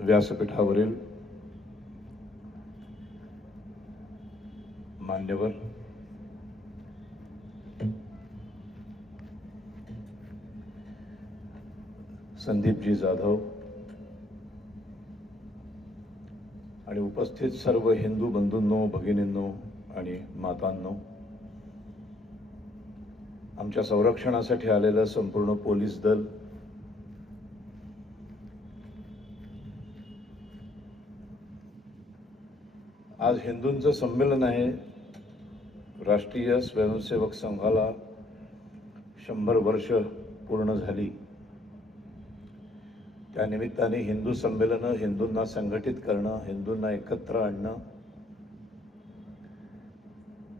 व्यासपीठावरील मान्यवर, संदीपजी जाधव आणि उपस्थित सर्व हिंदू बंधूंनो, भगिनींनो आणि मातांनो, आमच्या संरक्षणासाठी आलेलं संपूर्ण पोलीस दल, आज हिंदूंचं संमेलन आहे. राष्ट्रीय स्वयंसेवक संघाला 100 वर्ष पूर्ण झाली. त्या निमित्ताने हिंदू संमेलनं, हिंदूंना संघटित करणं, हिंदूंना एकत्र आणणं,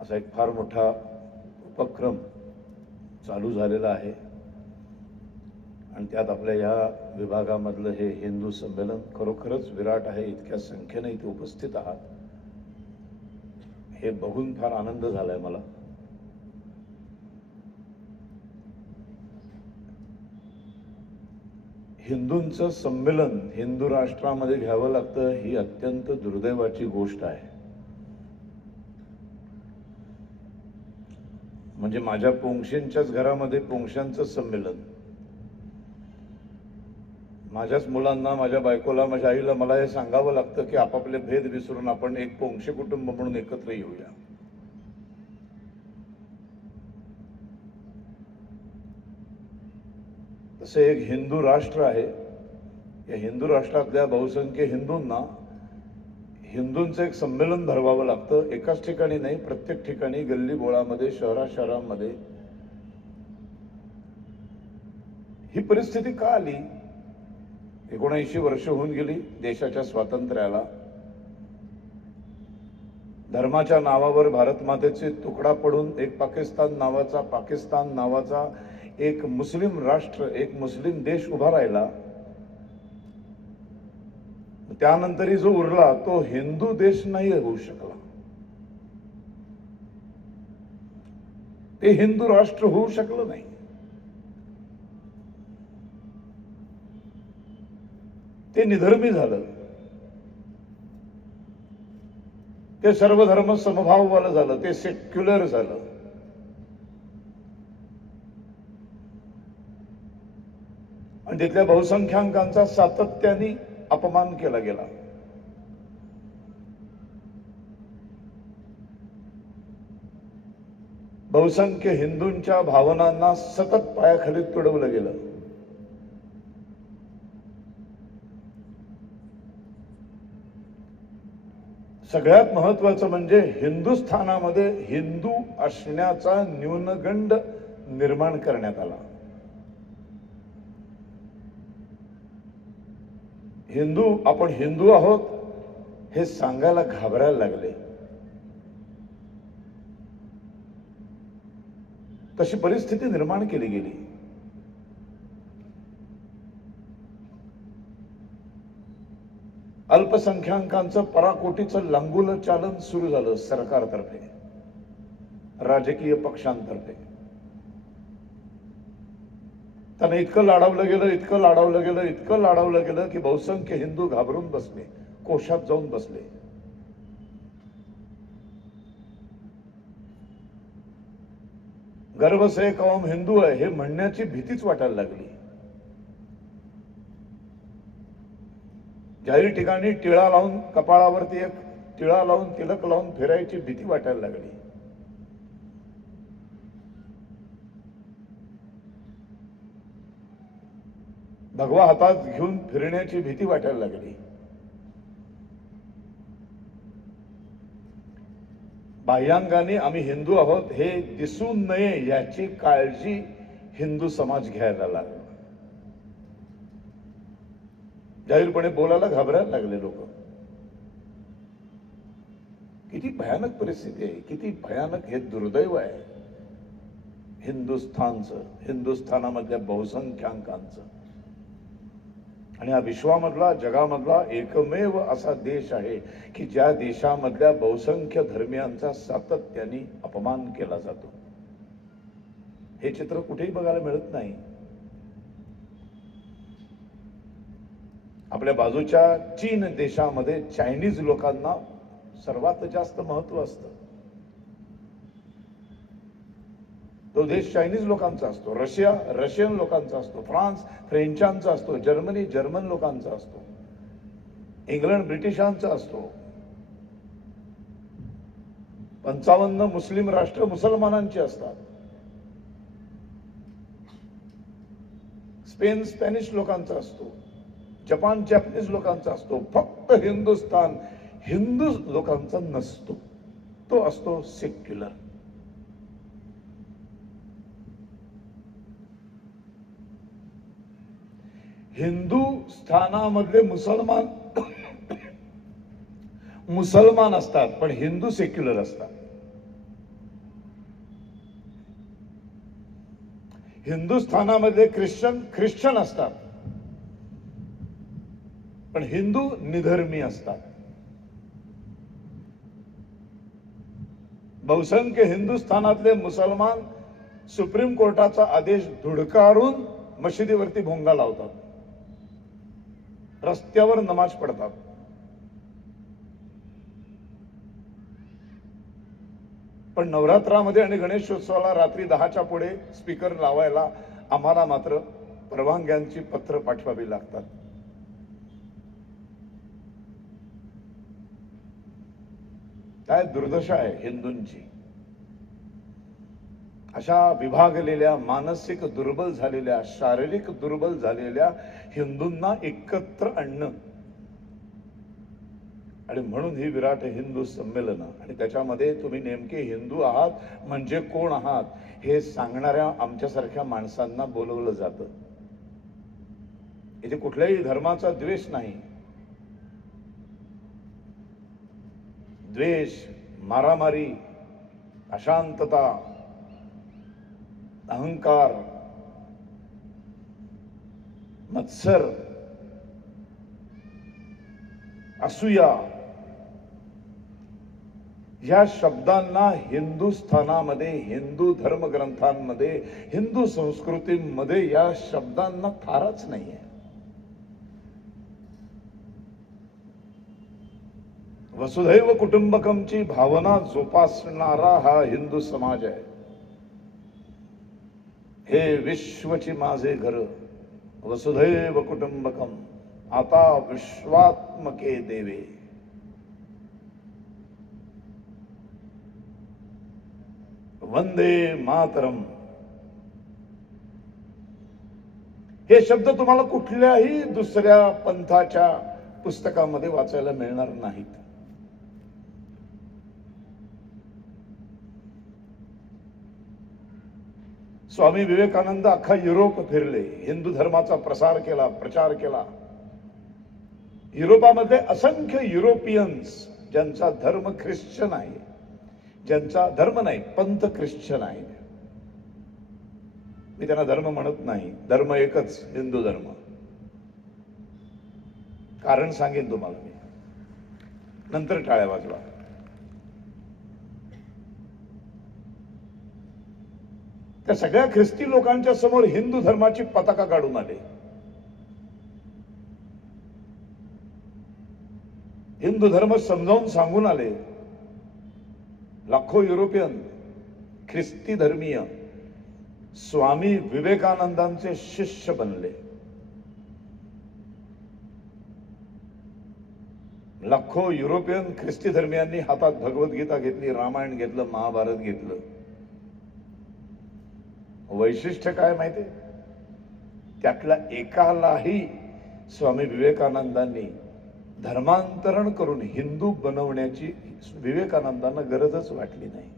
असा एक फार मोठा उपक्रम चालू झालेला आहे. आणि त्यात आपल्या या विभागामधलं हे हिंदू संमेलन खरोखरच विराट आहे. इतक्या संख्येने इथे उपस्थित आहात हे बघून फार आनंद झालाय मला. हिंदूंचं संमेलन हिंदू राष्ट्रामध्ये घ्यावं लागतं ही अत्यंत दुर्दैवाची गोष्ट आहे. म्हणजे माझ्या पोंक्षींच्याच घरामध्ये पोंक्षांचं संमेलन, माझ्याच मुलांना, माझ्या बायकोला, माझ्या आईला मला हे सांगावं लागतं की आपापले भेद विसरून आपण एक पोंक्षी कुटुंब म्हणून एकत्र येऊया. तसे एक हिंदू राष्ट्र आहे. या हिंदू राष्ट्रातल्या बहुसंख्य हिंदूंना हिंदूंचं एक संमेलन भरवावं लागतं. एकाच ठिकाणी नाही, प्रत्येक ठिकाणी, गल्ली बोळामध्ये, शहरामध्ये. ही परिस्थिती का आली? 79 वर्ष होऊन गेली देशाच्या स्वातंत्र्याला. धर्माच्या नावावर भारत मातेचे तुकडा पडून एक पाकिस्तान नावाचा एक मुस्लिम राष्ट्र, एक मुस्लिम देश उभा राहिला. त्यानंतरही जो उरला तो हिंदू देश नाही होऊ शकला. ते हिंदू राष्ट्र होऊ शकलं नाही. ते निधर्मी झालं. ते सर्व धर्म समभाववालं झालं. ते सेक्युलर झालं. आणि तिथल्या बहुसंख्याकांचा सातत्याने अपमान केला गेला. बहुसंख्य हिंदूंच्या भावनांना सतत पायाखाली तुडवलं गेलं. सगळ्यात महत्वाचं म्हणजे हिंदुस्थानामध्ये हिंदू असण्याचा न्यूनगंड निर्माण करण्यात आला. आपण हिंदू आहोत हे सांगायला घाबरायला लागले. तशी परिस्थिती निर्माण केली गेली. अल्पसंख्याकांचं पराकोटीचं लांगुल चालन सुरू झालं सरकारतर्फे, राजकीय पक्षांतर्फे. त्यांना इतकं लाडावलं गेलं की बहुसंख्य हिंदू घाबरून बसले, कोशात जाऊन बसले. गर्व से कौम हिंदू आहे हे म्हणण्याची भीतीच वाटायला लागली. जाहीर ठिकाणी टिळा लावून, कपाळावरती एक टिळा लावून, तिलक लावून फिरायची भीती वाटायला लागली. भगवा हातात घेऊन फिरण्याची भीती वाटायला लागली. बाह्यांगाने आम्ही हिंदू आहोत हे दिसू नये याची काळजी हिंदू समाज घ्यायला लागला. जाहीरपणे बोलायला घाबरायला लागले लोक. किती भयानक परिस्थिती आहे, किती भयानक हे दुर्दैव आहे हिंदुस्थानचं, हिंदुस्थानामधल्या बहुसंख्याकांचं. आणि हा विश्वामधला, जगामधला एकमेव असा देश आहे की ज्या देशामधल्या बहुसंख्य धर्मियांचा सातत्याने अपमान केला जातो. हे चित्र कुठेही बघायला मिळत नाही. आपल्या बाजूच्या चीन देशामध्ये चायनीज लोकांना सर्वात जास्त महत्व असतं. तो देश चायनीज लोकांचा असतो, रशिया रशियन लोकांचा असतो, फ्रान्स फ्रेंचांचा असतो, जर्मनी जर्मन लोकांचा असतो, इंग्लंड ब्रिटिशांचा असतो, 55 मुस्लिम राष्ट्र मुसलमानांची असतात, स्पेन स्पॅनिश लोकांचा असतो, जपान जॅपनीज लोकांचा असतो. फक्त हिंदुस्थान हिंदू लोकांचा नसतो, तो असतो सेक्युलर. हिंदुस्थानामधले मुसलमान असतात, पण हिंदू सेक्युलर असतात. हिंदुस्थानामध्ये ख्रिश्चन असतात, पण हिंदू निधर्मी असतात. बहुसंख्य हिंदुस्थानातले मुसलमान सुप्रीम कोर्टाचा आदेश धुडकारून मशिदीवरती भोंगा लावतात, रस्त्यावर नमाज पडतात. पण नवरात्रामध्ये आणि गणेशोत्सवाला रात्री 10च्या पुढे स्पीकर लावायला आम्हाला मात्र परवानग्यांची पत्र पाठवावी लागतात. काय दुर्दशा आहे हिंदूंची. अशा विभागलेल्या, मानसिक दुर्बल झालेल्या, शारीरिक दुर्बल झालेल्या हिंदूंना एकत्र आणणं, आणि म्हणून ही विराट हिंदू संमेलन. आणि त्याच्यामध्ये तुम्ही नेमके हिंदू आहात म्हणजे कोण आहात हे सांगणाऱ्या आमच्यासारख्या माणसांना बोलवलं जातं. इथे कुठल्याही धर्माचा द्वेष नाही. द्वेष, मारामारी, अशांतता, अहंकार, मत्सर, असूया या शब्दांना हिंदुस्थानामध्ये, हिंदू धर्मग्रंथांमध्ये, हिंदू संस्कृतीमध्ये या शब्दांना थारच नाहीये. वसुधैव कुटुंबकमची भावना जोपासणारा हा हिंदू समाज आहे. हे विश्वची माझे घर, वसुधैव कुटुंबकम, आता विश्वात्मके देवे. वंदे मातरम. हे शब्द तुम्हाला कुठल्याही दुसऱ्या पंथाच्या पुस्तकामध्ये वाचायला मिळणार नाहीत. स्वामी विवेकानंद अख्खा युरोप फिरले, हिंदू धर्माचा प्रसार केला, प्रचार केला. युरोपामध्ये असंख्य युरोपियन्स ज्यांचा धर्म ख्रिश्चन आहे, ज्यांचा धर्म नाही पंथ ख्रिश्चन आहे. मी त्यांना धर्म म्हणत नाही, धर्म एकच, हिंदू धर्म. कारण सांगेन तुम्हाला मी, नंतर टाळ्या वाजवा. त्या सगळ्या ख्रिस्ती लोकांच्या समोर हिंदू धर्माची पताका काढून आले. हिंदू धर्म समजावून सांगून आले. लाखो युरोपियन ख्रिस्ती धर्मीय स्वामी विवेकानंदांचे शिष्य बनले. लाखो युरोपियन ख्रिस्ती धर्मियांनी हातात भगवद्गीता घेतली, रामायण घेतलं, महाभारत घेतलं. वैशिष्ट्य काय माहिती? त्यातल्या एकालाही स्वामी विवेकानंदांनी धर्मांतरण करून हिंदू बनवण्याची विवेकानंदांना गरजच वाटली नाही.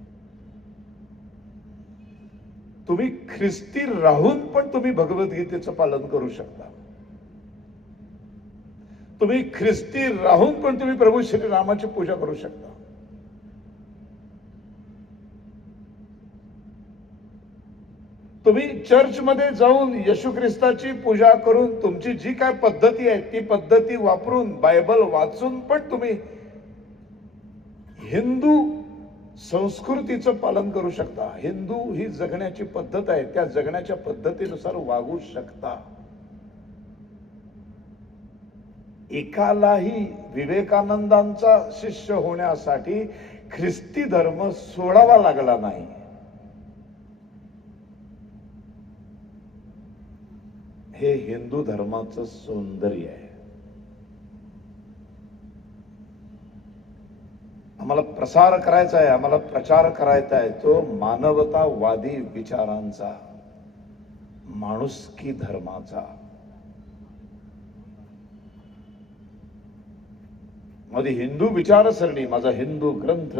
तुम्ही ख्रिस्ती राहून पण तुम्ही भगवद्गीतेचं पालन करू शकता. तुम्ही ख्रिस्ती राहून पण तुम्ही प्रभू श्रीरामाची पूजा करू शकता. तुम्ही चर्चमध्ये जाऊन येशू ख्रिस्ताची पूजा करून तुमची जी काय पद्धती आहे ती पद्धती वापरून बायबल वाचून पण तुम्ही हिंदू संस्कृतीचं पालन करू शकता. हिंदू ही जगण्याची पद्धत आहे, त्या जगण्याच्या पद्धतीनुसार वागू शकता. एकालाही विवेकानंदांचा शिष्य होण्यासाठी ख्रिस्ती धर्म सोडावा लागला नाही. हे हिंदू धर्माचं सौंदर्य आहे. आम्हाला प्रसार करायचा आहे, आम्हाला प्रचार करायचा आहे तो मानवतावादी विचारांचा, माणुसकी धर्माचा. माझी हिंदू विचारसरणी, माझा हिंदू ग्रंथ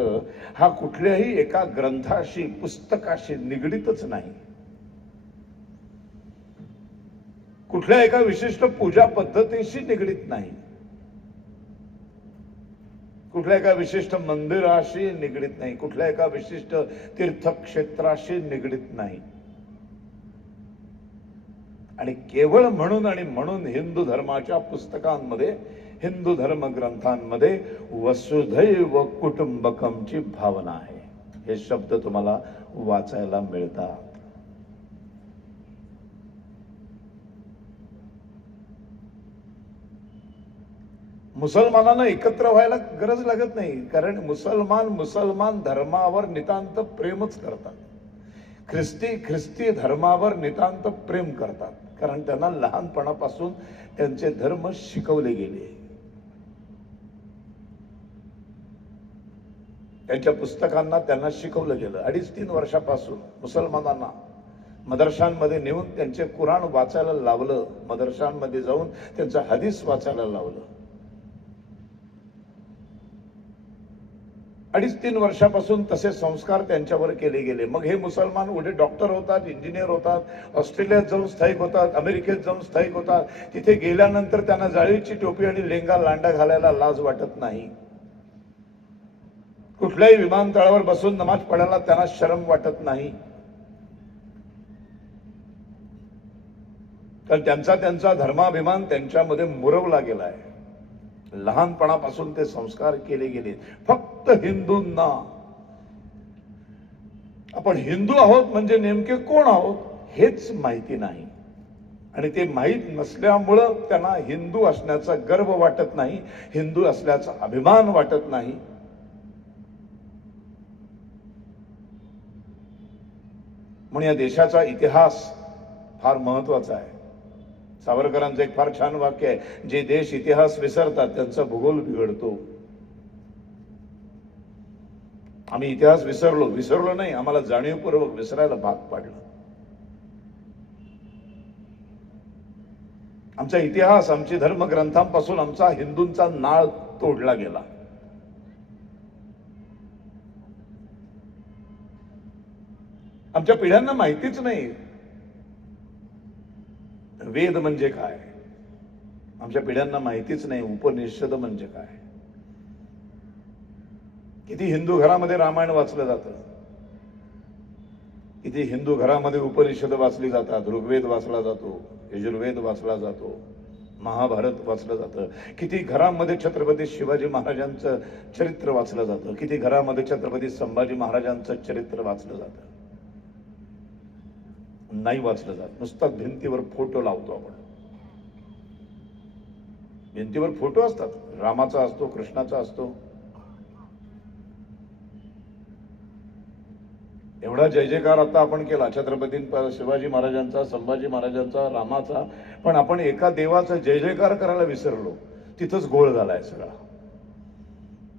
हा कुठल्याही एका ग्रंथाशी, पुस्तकाशी निगडीतच नाही. कुठल्या एका विशिष्ट पूजा पद्धतीशी निगडीत नाही. कुठल्या एका विशिष्ट मंदिराशी निगडीत नाही. कुठल्या एका विशिष्ट तीर्थक्षेत्राशी निगडीत नाही. आणि केवळ म्हणून हिंदू धर्माच्या पुस्तकांमध्ये, हिंदू धर्म ग्रंथांमध्ये वसुधैव कुटुंबकमची भावना आहे. हे शब्द तुम्हाला वाचायला मिळतात. मुसलमानांना एकत्र व्हायला गरज लागत नाही, कारण मुसलमान धर्मावर नितांत प्रेमच करतात. ख्रिस्ती धर्मावर नितांत प्रेम करतात, कारण त्यांना लहानपणापासून त्यांचे धर्म शिकवले गेले. त्यांच्या पुस्तकांना त्यांना शिकवलं गेलं. 2.5-3 वर्षापासून मुसलमानांना मदरशांमध्ये नेऊन त्यांचे कुराण वाचायला लावलं. मदरशांमध्ये जाऊन त्यांचं हदीस वाचायला लावलं. 2.5-3 वर्षापासून तसे संस्कार त्यांच्यावर केले गेले. मग हे मुसलमान उडे डॉक्टर होतात, इंजिनियर होतात, ऑस्ट्रेलियात जाऊन स्थायिक होतात, अमेरिकेत जाऊन स्थायिक होतात. तिथे गेल्यानंतर त्यांना जाळीची टोपी आणि लेंगा लांडा घालायला लाज वाटत नाही. कुठल्याही विमानतळावर बसून नमाज पडायला त्यांना शरम वाटत नाही. कारण त्यांचा धर्माभिमान त्यांच्यामध्ये मुरवला गेलाय. लहानपणापासून ते संस्कार केले गेले. फक्त हिंदूंना आपण हिंदू आहोत म्हणजे नेमके कोण आहोत हेच माहिती नाही. आणि ते माहीत नसल्यामुळं त्यांना हिंदू असण्याचा गर्व वाटत नाही, हिंदू असल्याचा अभिमान वाटत नाही. म्हणून या देशाचा इतिहास फार महत्वाचा आहे. सावरकरांचं एक फार छान वाक्य आहे, जे देश इतिहास विसरतात त्यांचा भूगोल बिघडतो. आम्ही इतिहास विसरलो नाही, आम्हाला जाणीवपूर्वक विसरायला भाग पाडलं. आमचा इतिहास, आमची धर्मग्रंथांपासून आमचा हिंदूंचा नाळ तोडला गेला. आमच्या पिढ्यांना माहितीच नाही वेद म्हणजे काय. आमच्या पिढ्यांना माहितीच नाही उपनिषद म्हणजे काय. किती हिंदू घरामध्ये रामायण वाचलं जातं, किती हिंदू घरामध्ये उपनिषद वाचली जातात, ऋग्वेद वाचला जातो, यजुर्वेद वाचला जातो, महाभारत वाचलं जातं. किती घरामध्ये छत्रपती शिवाजी महाराजांचं चरित्र वाचलं जातं, किती घरामध्ये छत्रपती संभाजी महाराजांचं चरित्र वाचलं जातं. नाही वाचलं जात. नुसतं भिंतीवर फोटो लावतो आपण. भिंतीवर फोटो असतात, रामाचा असतो, कृष्णाचा असतो. एवढा जय जयकार आता आपण केला छत्रपती शिवाजी महाराजांचा, संभाजी महाराजांचा, रामाचा, पण आपण एका देवाचा जय जयकार करायला विसरलो. तिथंच गोळ झालाय सगळा.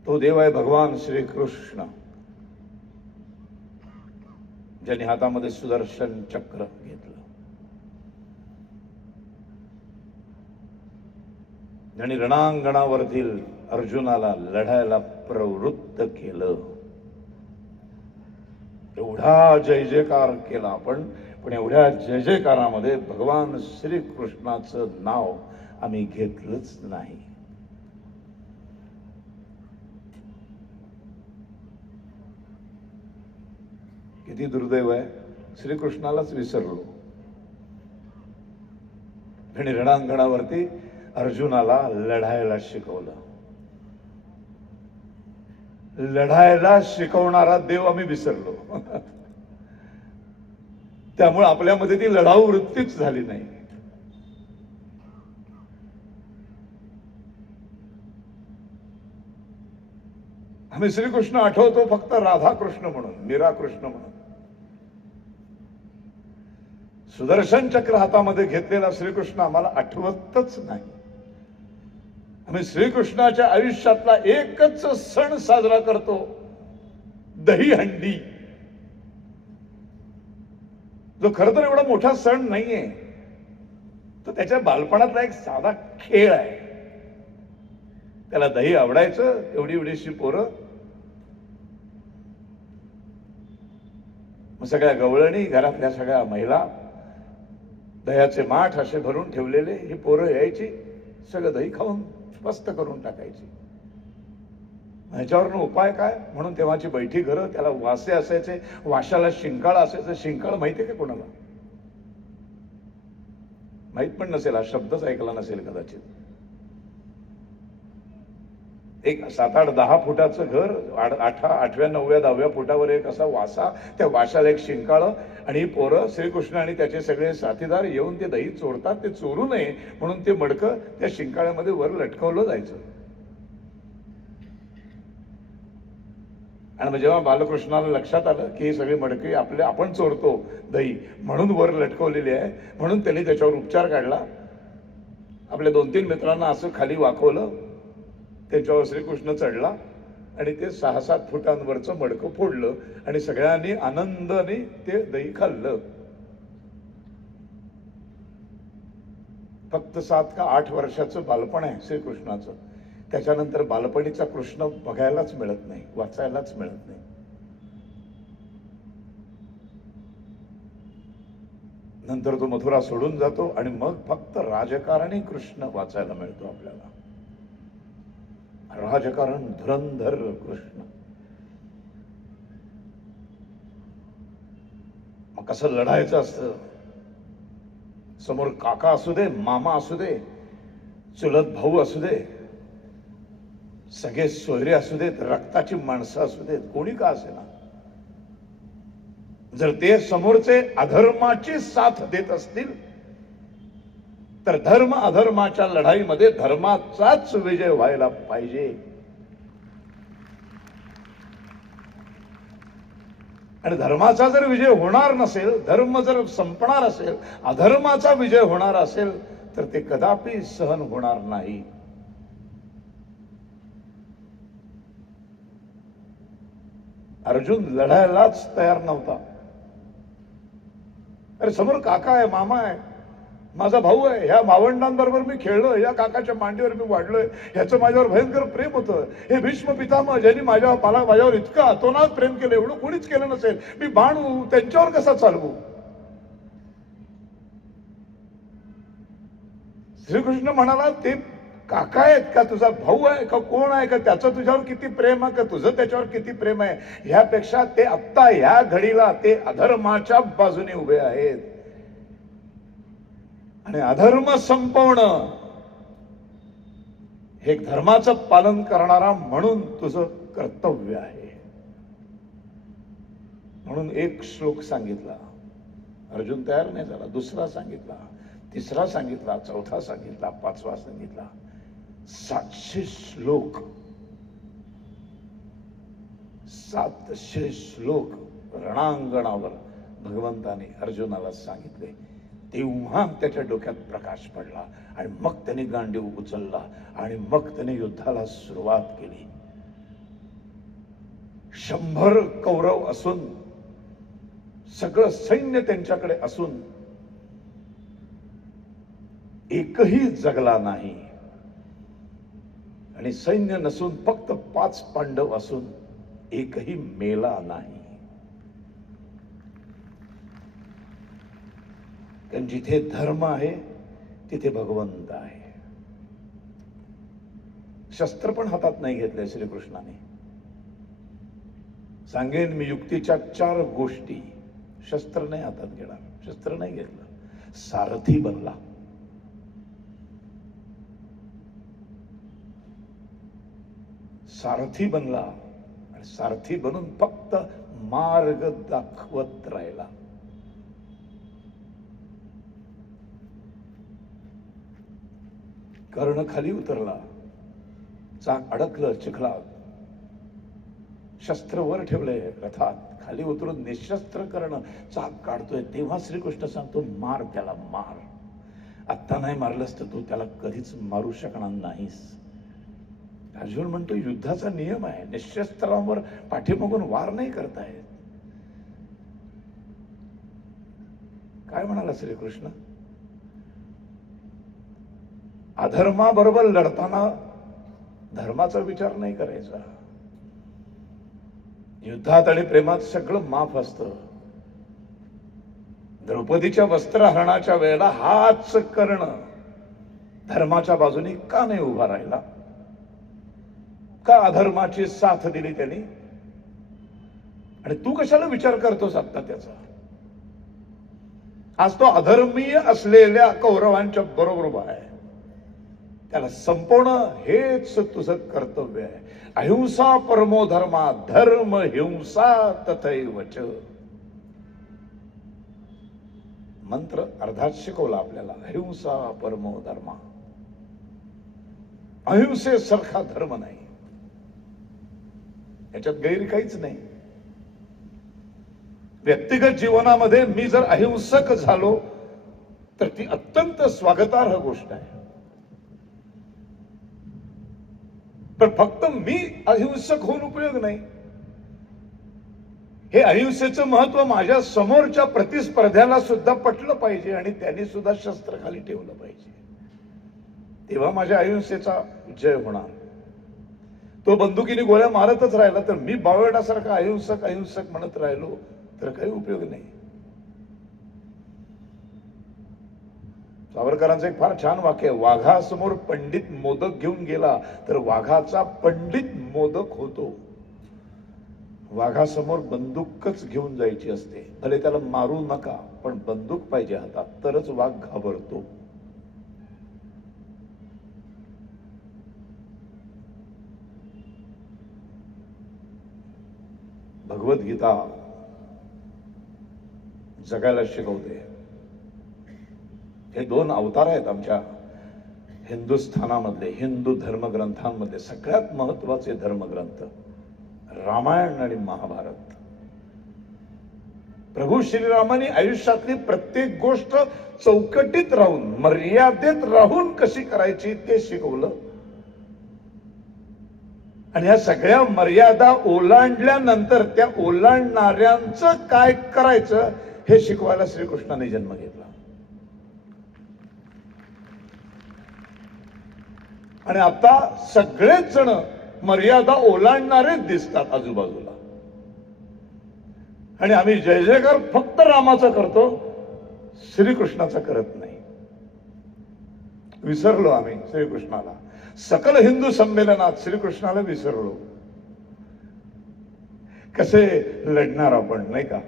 तो देव आहे भगवान श्रीकृष्ण, ज्यांनी हातामध्ये सुदर्शन चक्र घेतलं, ज्यांनी रणांगणावरतील अर्जुनाला लढायला प्रवृत्त केलं. एवढा जय जयकार केला आपण, पण एवढ्या जय जयकारामध्ये भगवान श्रीकृष्णाचं नाव आम्ही घेतलंच नाही. किती दुर्दैव आहे, श्रीकृष्णालाच विसरलो. आणि रणांगणावरती अर्जुनाला लढायला शिकवलं. लढायला शिकवणारा देव आम्ही विसरलो. त्यामुळे आपल्यामध्ये ती लढाऊ वृत्तीच झाली नाही. आम्ही श्रीकृष्ण आठवतो फक्त राधाकृष्ण म्हणून, मीरा कृष्ण म्हणून. सुदर्शन चक्र हातामध्ये घेतलेला श्रीकृष्ण आम्हाला आठवतच नाही. आम्ही श्रीकृष्णाच्या आयुष्यातला एकच सण साजरा करतो, दहीहंडी, जो खरं तर एवढा मोठा सण नाहीये, तो त्याच्या बालपणातला एक साधा खेळ आहे. त्याला दही आवडायचं, एवढी एवढीशी पोरं, मग सगळ्या गवळणी, घरातल्या सगळ्या महिला दह्याचे माठ असे भरून ठेवलेले, ही पोरं यायची, सगळं दही खाऊन स्वस्त करून टाकायची. ह्याच्यावरनं उपाय काय म्हणून तेव्हाची बैठी घरं, त्याला वासे असायचे, वाशाला शिंकाळ असायचं. शिंकाळ माहितीये का कोणाला? माहित पण नसेल, हा शब्दच ऐकला नसेल कदाचित. एक 7-8-10 फुटाचं घर, 8व्या 9व्या 10व्या फुटावर एक असा वासा, त्या वाशाला एक शिंकाळ, आणि ही पोरं श्रीकृष्ण आणि त्याचे सगळे साथीदार येऊन ते दही चोरतात. ते चोरू नये म्हणून ते मडकं त्या शिंकाळ्यामध्ये वर लटकवलं जायचं. आणि जेव्हा बालकृष्णाला लक्षात आलं की ही सगळी मडकी आपण चोरतो दही, म्हणून वर लटकवलेली आहे, म्हणून त्यांनी त्याच्यावर उपचार काढला. आपल्या 2-3 मित्रांना असं खाली वाकवलं, त्याच्यावर श्रीकृष्ण चढला आणि ते 6-7 फुटांवरचं मडकं फोडलं आणि सगळ्यांनी आनंदाने ते दही खाल्लं. फक्त 7 का 8 वर्षाचं बालपण आहे श्रीकृष्णाचं. त्याच्यानंतर बालपणीचा कृष्ण बघायलाच मिळत नाही, वाचायलाच मिळत नाही. नंतर तो मथुरा सोडून जातो आणि मग फक्त राजकारणी कृष्ण वाचायला मिळतो आपल्याला. राजकारण धुरंधर कृष्ण. मग कसं लढायचं असतं, समोर काका असू दे, मामा असू दे, चुलत भाऊ असू दे, सगळे सोयरे असू देत, रक्ताची माणसं असू देत, कोणी का असेना, जर ते समोरचे अधर्माची साथ देत असतील तर धर्म अधर्माच्या लढाईमध्ये धर्माचाच विजय व्हायला पाहिजे. आणि धर्माचा जर विजय होणार नसेल, धर्म जर संपणार असेल, अधर्माचा विजय होणार असेल, तर ते कदापि सहन होणार नाही. अर्जुन लढायलाच तयार नव्हता. अरे समोर काका आहे, मामा आहे, माझा भाऊ आहे, ह्या भावंडांबरोबर मी खेळलोय, या काकाच्या मांडीवर मी वाढलोय, ह्याचं माझ्यावर भयंकर प्रेम होतं. हे भीष्म पितामह ज्यांनी माझ्यावर इतकं अतोनात प्रेम केलं, एवढं कोणीच केलं नसेल. मी बाणू त्यांच्यावर कसा चालवू? श्रीकृष्ण म्हणाला, ते काका आहेत का, तुझा भाऊ आहे का, कोण आहे का, त्याचं तुझ्यावर किती प्रेम आहे का, तुझं त्याच्यावर किती प्रेम आहे, ह्यापेक्षा ते आत्ता ह्या घडीला ते अधर्माच्या बाजूने उभे आहेत. आणि अधर्म संपवणं हे धर्माचं पालन करणारा म्हणून तुझं कर्तव्य आहे. म्हणून एक श्लोक सांगितला, अर्जुन तयार नाही झाला. दुसरा सांगितला, तिसरा सांगितला, चौथा सांगितला, 5वा सांगितला. 700 श्लोक, 700 श्लोक रणांगणावर भगवंताने अर्जुनाला सांगितले. तेव्हा त्याच्या डोक्यात प्रकाश पडला आणि मग त्याने गांडीव उचलला आणि मग त्याने युद्धाला सुरुवात केली. 100 कौरव असून, सगळं सैन्य त्यांच्याकडे असून एकही जगला नाही, आणि सैन्य नसून फक्त 5 पांडव असून एकही मेला नाही. कारण जिथे धर्म आहे तिथे भगवंत आहे. शस्त्र पण हातात नाही घेतले श्रीकृष्णाने. सांगेन मी युक्तीच्या 4 गोष्टी. शस्त्र नाही हातात घेणार, शस्त्र नाही घेतलं, सारथी बनला. सारथी बनला आणि सारथी बनून फक्त मार्ग दाखवत राहिला. कर्ण खाली उतरला, चाक अडकलं चिखलात, शस्त्र वर ठेवलंय रथात, खाली उतरून निशस्त्र करणं, चाक काढतोय, तेव्हा श्रीकृष्ण सांगतो मार त्याला, मार. आत्ता नाही मारलंस तर तू त्याला कधीच मारू शकणार नाहीस. अर्जुन म्हणतो युद्धाचा नियम आहे, निशस्त्रांवर पाठीमागून वार नाही करतायत. काय म्हणाला श्रीकृष्ण? अधर्माबरोबर लढताना धर्माचा विचार नाही करायचा. युद्धात आणि प्रेमात सगळं माफ असतं. द्रौपदीच्या वस्त्रहरणाच्या वेळेला हाच करणं धर्माच्या बाजूने का नाही उभा राहिला? का अधर्माची साथ दिली त्यांनी? आणि तू कशाला विचार करतोस आता त्याचा? आज तो अधर्मीय असलेल्या कौरवांच्या बरोबर उभा आहे. त्याला संपवणं हेच तुझं कर्तव्य आहे. अहिंसा परमो धर्मा, धर्म हिंसा तथैवच. मंत्र अर्धात शिकवला आपल्याला. अहिंसा परमो धर्मा. अहिंसेसारखा धर्म नाही, याच्यात गैर काहीच नाही. व्यक्तिगत जीवनामध्ये मी जर अहिंसक झालो तर ती अत्यंत स्वागतार्ह गोष्ट आहे. पण फक्त मी अहिंसक होऊन उपयोग नाही. हे अहिंसेचं महत्व माझ्या समोरच्या प्रतिस्पर्ध्याला सुद्धा पटलं पाहिजे आणि त्यांनी सुद्धा शस्त्र खाली ठेवलं पाहिजे. तेव्हा माझ्या अहिंसेचा जय होणार. तो बंदुकीने गोळ्या मारतच राहिला तर मी बावळटासारखा अहिंसक अहिंसक म्हणत राहिलो तर काही उपयोग नाही. सावरकरांचं एक फार छान वाक्य आहे, वाघासमोर पंडित मोदक घेऊन गेला तर वाघाचा पंडित मोदक होतो. वाघासमोर बंदूकच घेऊन जायची असते. भले त्याला मारू नका, पण बंदूक पाहिजे हातात, तरच वाघ घाबरतो. भगवद्गीता जगायला शिकवते. हे दोन अवतार आहेत आमच्या हिंदुस्थानामधले, हिंदू धर्मग्रंथांमधले सगळ्यात महत्वाचे धर्मग्रंथ रामायण आणि महाभारत. प्रभू श्रीरामांनी आयुष्यातली प्रत्येक गोष्ट चौकटीत राहून, मर्यादेत राहून कशी करायची ते शिकवलं. आणि या सगळ्या मर्यादा ओलांडल्यानंतर त्या ओलांडणाऱ्यांचं काय करायचं हे शिकवायला श्रीकृष्णाने जन्म घेतला. आणि आता सगळेच जण मर्यादा ओलांडणारे दिसतात आजूबाजूला. आणि आम्ही जय जयकार फक्त रामाचा करतो, श्रीकृष्णाचा करत नाही. विसरलो आम्ही श्रीकृष्णाला. सकल हिंदू संमेलनात श्रीकृष्णाला विसरलो. कसे लढणार आपण, नाही का?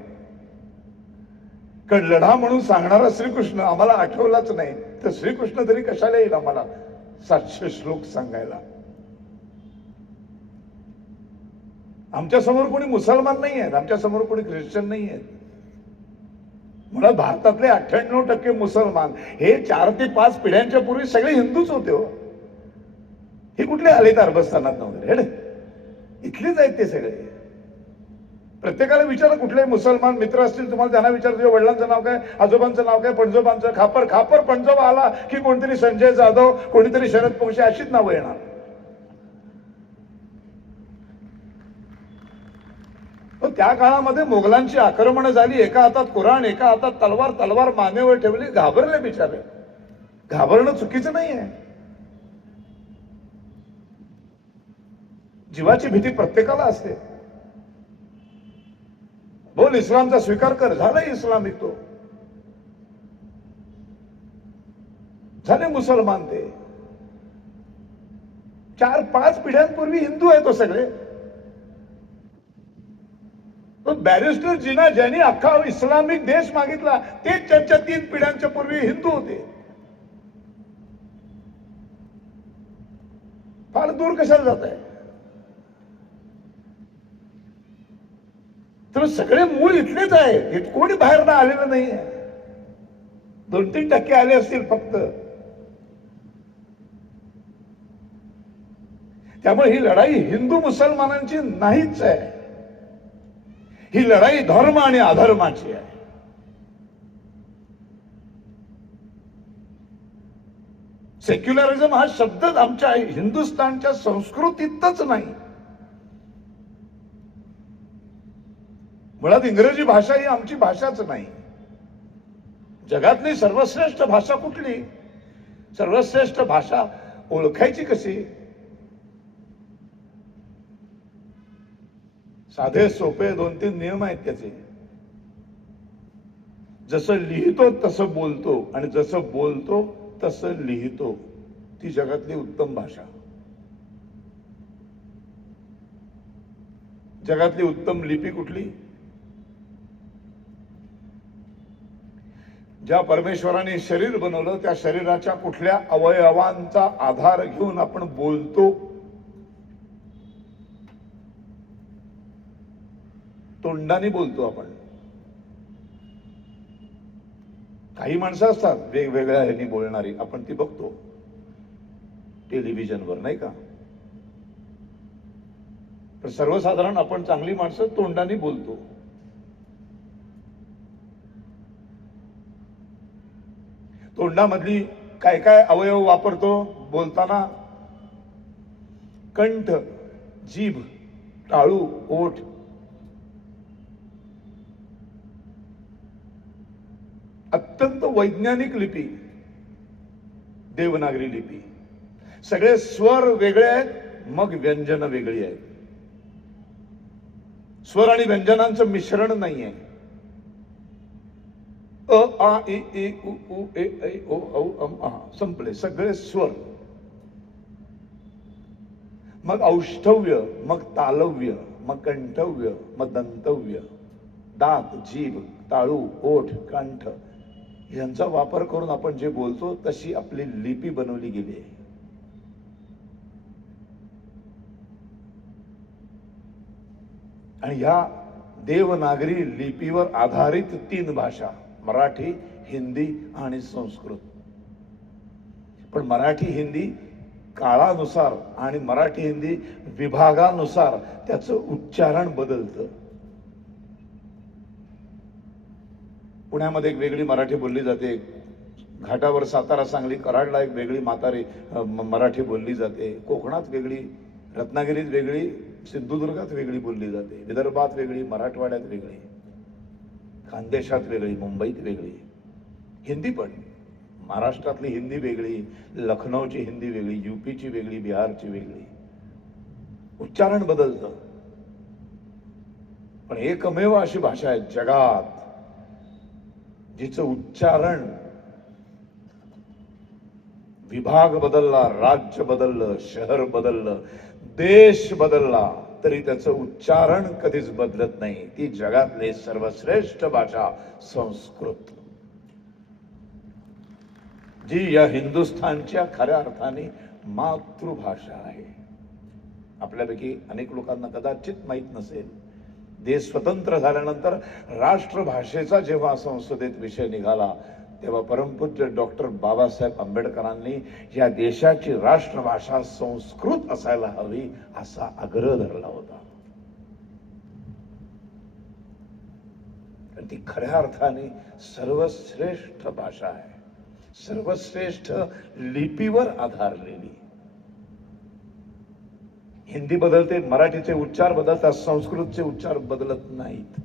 कारण लढा म्हणून सांगणारा श्रीकृष्ण आम्हाला आठवलाच नाही तर श्रीकृष्ण तरी कशाला येईल आम्हाला 700 श्लोक सांगायला? आमच्या समोर कोणी मुसलमान नाही आहेत, आमच्या समोर कोणी ख्रिश्चन नाही आहेत. मुळात भारतातले 98% मुसलमान हे 4 ते 5 पिढ्यांच्या पूर्वी सगळे हिंदूच होते. हो, हे कुठले आले तर अरबस्थानात वगैरे, इथलेच आहेत ते सगळे. प्रत्येकाला विचारा, कुठले मुसलमान मित्र असतील तुम्हाला त्यांना विचार, तुझ्या वडिलांचं नाव काय, आजोबांचं नाव काय, पणजोबांचं. खापर खापर पणजोबा आला की कोणतरी संजय जाधव, कोणीतरी शरद पोंक्षे अशीच नावं येणार. पण त्या काळामध्ये मोगलांची आक्रमण झाली, एका हातात कुराण एका हातात तलवार, तलवार मानेवर ठेवली, घाबरले बिचारे. घाबरणं चुकीचं नाहीये. जीवाची भीती प्रत्येकाला असते. बोल इस्लामचा स्वीकार कर, झाला इस्लामिक, तो झाले मुसलमान. ते 4-5 पिढ्यांपूर्वी हिंदू आहे तो सगळे. बॅरिस्टर जिना ज्यांनी अख्खा इस्लामिक देश मागितला ते त्यांच्या 3 पिढ्यांच्या पूर्वी हिंदू होते. फार दूर कशाला जात आहे? तर सगळे मूळ इथलेच आहे, कोणी बाहेर आलेलं नाहीये. 2-3% आले असतील फक्त. त्यामुळे ही लढाई हिंदू मुसलमानांची नाहीच आहे. ही लढाई धर्म आणि अधर्माची आहे. सेक्युलरिझम हा शब्दच आमच्या हिंदुस्थानच्या संस्कृतीतच नाही. मुळात इंग्रजी भाषा ही आमची भाषाच नाही. जगातली सर्वश्रेष्ठ भाषा कुठली? सर्वश्रेष्ठ भाषा ओळखायची कशी? साधे सोपे 2-3 नियम आहेत त्याचे. जसं लिहितो तसं बोलतो आणि जसं बोलतो तसं लिहितो, ती जगातली उत्तम भाषा. जगातली उत्तम लिपी कुठली? ज्या परमेश्वराने शरीर बनवलं त्या शरीराच्या कुठल्या अवयवांचा आधार घेऊन आपण बोलतो? तोंडाने बोलतो आपण. काही माणसं असतात वेगवेगळ्या ह्यांनी बोलणारी, आपण ती बघतो टेलिव्हिजनवर, नाही का? पण सर्वसाधारण आपण चांगली माणसं तोंडाने बोलतो. तोंडामधली काय काय अवयव वापरतो बोलताना? कंठ, जीभ, टाळू, ओठ. अत्यंत वैज्ञानिक लिपी देवनागरी लिपी. सगळे स्वर वेगळे आहेत, मग व्यंजन वेगळी आहेत. स्वर आणि व्यंजनांचं मिश्रण नाहीये. अ आ इ ई उ ऊ ए ऐ ओ औ अम आ संपले सगळे स्वर. मग औष्ठव्य, मग तालव्य, मग कंठव्य, मग दंतव्य. दात, जीभ, टाळू, ओठ, कंठ यांचा वापर करून आपण जे बोलतो तशी आपली लिपी बनवली गेली आहे. आणि या देवनागरी लिपीवर आधारित 3 भाषा, मराठी, हिंदी आणि संस्कृत. पण मराठी हिंदी काळानुसार आणि मराठी हिंदी विभागानुसार त्याचं उच्चारण बदलतं. पुण्यामध्ये एक वेगळी मराठी बोलली जाते, घाटावर सातारा, सांगली, कराडला एक वेगळी मराठी बोलली जाते, कोकणात वेगळी, रत्नागिरीत वेगळी, सिंधुदुर्गात वेगळी बोलली जाते, विदर्भात वेगळी, मराठवाड्यात वेगळी, खानदेशात वेगळी, मुंबईत वेगळी. हिंदी पण महाराष्ट्रातली हिंदी वेगळी, लखनौची हिंदी वेगळी, यूपीची वेगळी, बिहारची वेगळी. उच्चारण बदलतं. पण एकमेव अशी भाषा आहे जगात जिचं उच्चारण विभाग बदलला, राज्य बदललं, शहर बदललं, देश बदलला तरी त्याचं उच्चारण कधीच बदलत नाही. ती जगातली सर्वश्रेष्ठ भाषा संस्कृत, जी या हिंदुस्थानच्या खऱ्या अर्थाने मातृभाषा आहे. आपल्यापैकी अनेक लोकांना कदाचित माहीत नसेल, देश स्वतंत्र झाल्यानंतर राष्ट्रभाषेचा जेव्हा संसदेत विषय निघाला तेव्हा परमपूज्य डॉक्टर बाबासाहेब आंबेडकरांनी या देशाची राष्ट्रभाषा संस्कृत असायला हवी असा आग्रह धरला होता. ती खऱ्या अर्थाने सर्वश्रेष्ठ भाषा आहे, सर्वश्रेष्ठ लिपीवर आधारलेली. हिंदी बदलते, मराठीचे उच्चार बदलतात, संस्कृतचे उच्चार बदलत नाहीत.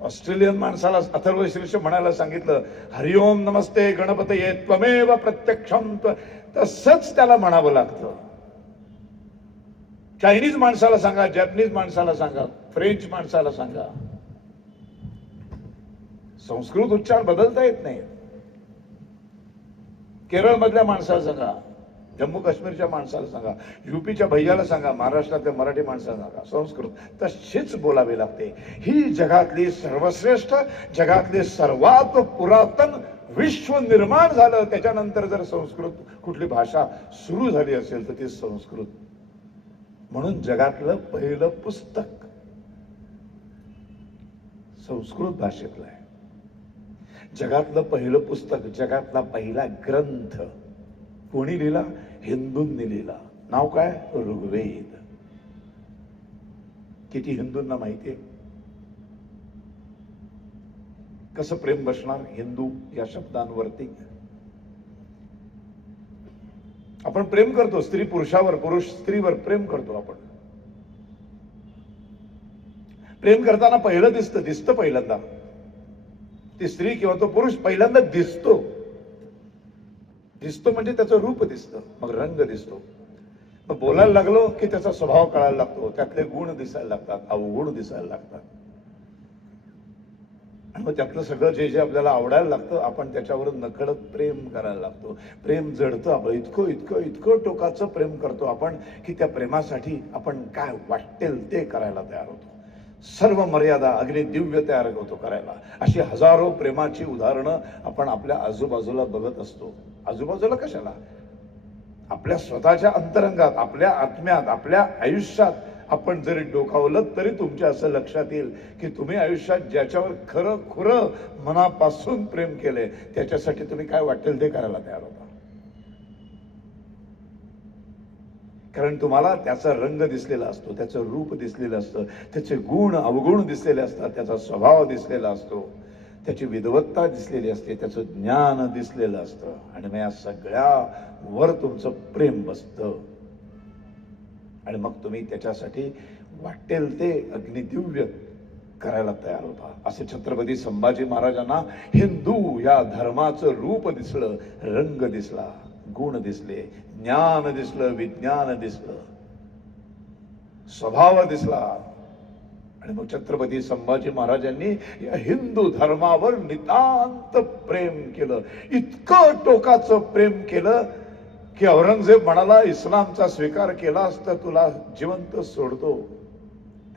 ऑस्ट्रेलियन माणसाला अथर्वशीर्ष म्हणायला सांगितलं हरिओम नमस्ते गणपतये त्वमेव प्रत्यक्षम, तसंच त्याला म्हणावं लागतं. चायनीज माणसाला सांगा, जॅपनीज माणसाला सांगा, फ्रेंच माणसाला सांगा, संस्कृत उच्चार बदलता येत नाही. केरळ मधल्या माणसाला सांगा, जम्मू काश्मीरच्या माणसाला सांगा, यूपीच्या भैयाला सांगा, महाराष्ट्रातल्या मराठी माणसाला सांगा, संस्कृत तशीच बोलावी लागते. ही जगातली सर्वश्रेष्ठ, जगातली सर्वात पुरातन विश्व निर्माण झालं त्याच्यानंतर जर संस्कृत कुठली भाषा सुरू झाली असेल तर ती संस्कृत. म्हणून जगातलं पहिलं पुस्तक संस्कृत भाषेतलं आहे. जगातलं पहिलं पुस्तक, जगातला पहिला ग्रंथ कोणी लिहिला? हिंदूंनी लिहिला. नाव काय? ऋग्वेद. किती हिंदूंना माहिती आहे कसं प्रेम बसणार हिंदू या शब्दांवरती? आपण प्रेम करतो स्त्री पुरुषावर, पुरुष स्त्रीवर प्रेम करतो. आपण प्रेम करताना पहिलं दिसतं पहिल्यांदा. ती स्त्री किंवा तो पुरुष पहिल्यांदा दिसतो म्हणजे त्याचं रूप दिसतं, मग रंग दिसतो, मग बोलायला लागलो की त्याचा स्वभाव कळायला लागतो, त्यातले गुण दिसायला लागतात, अवगुण दिसायला लागतात. आणि मग त्यातलं सगळं जे जे आपल्याला आवडायला लागतं आपण त्याच्यावर नकळत प्रेम करायला लागतो. प्रेम जडतं आपलं. इतकं इतकं इतकं टोकाचं प्रेम करतो आपण की त्या प्रेमासाठी आपण काय वाटेल ते करायला तयार होतो. सर्व मर्यादा अगदी दिव्य तयार होतो करायला. अशी हजारो प्रेमाची उदाहरणं आपण आपल्या आजूबाजूला बघत असतो. आजूबाजूला कशाला, आपल्या स्वतःच्या अंतरंगात, आपल्या आत्म्यात, आपल्या आयुष्यात आपण जरी डोकावलं तरी तुमच्या असं लक्षात येईल की तुम्ही आयुष्यात ज्याच्यावर खरं खुरं मनापासून प्रेम केले त्याच्यासाठी तुम्ही काय वाटेल ते करायला तयार होता. कारण तुम्हाला त्याचा रंग दिसलेला असतो, त्याचं रूप दिसलेलं असतं, त्याचे गुण अवगुण दिसलेले असतात, त्याचा स्वभाव दिसलेला असतो, त्याची विद्वत्ता दिसलेली असते, त्याचं ज्ञान दिसलेलं असतं. आणि मग या सगळ्यावर तुमचं प्रेम बसतं आणि मग तुम्ही त्याच्यासाठी वाटेल ते अग्निदिव्य करायला तयार होता. असे छत्रपती संभाजी महाराजांना हिंदू या धर्माचं रूप दिसलं, रंग दिसला, गुण दिसले, ज्ञान दिसलं, विज्ञान दिसलं, स्वभाव दिसला. आणि मग छत्रपती संभाजी महाराजांनी या हिंदू धर्मावर नितांत प्रेम केलं. इतकं टोकाचं प्रेम केलं की औरंगजेब म्हणाला इस्लामचा स्वीकार केलास तर तुला जिवंत सोडतो.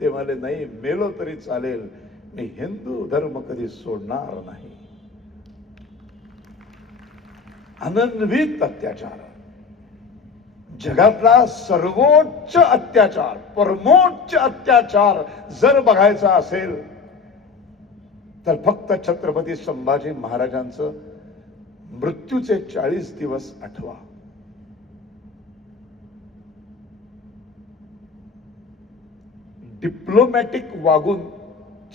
ते म्हणाले नाही, मेलो तरी चालेल, मी हिंदू धर्म कधी सोडणार नाही. अनन्वित अत्याचार, जगातला सर्वोच्च अत्याचार, परमोच्च अत्याचार जर बघायचा असेल तर फक्त छत्रपती संभाजी महाराजांचं मृत्यूचे 40 दिवस आठवा. डिप्लोमॅटिक वागून,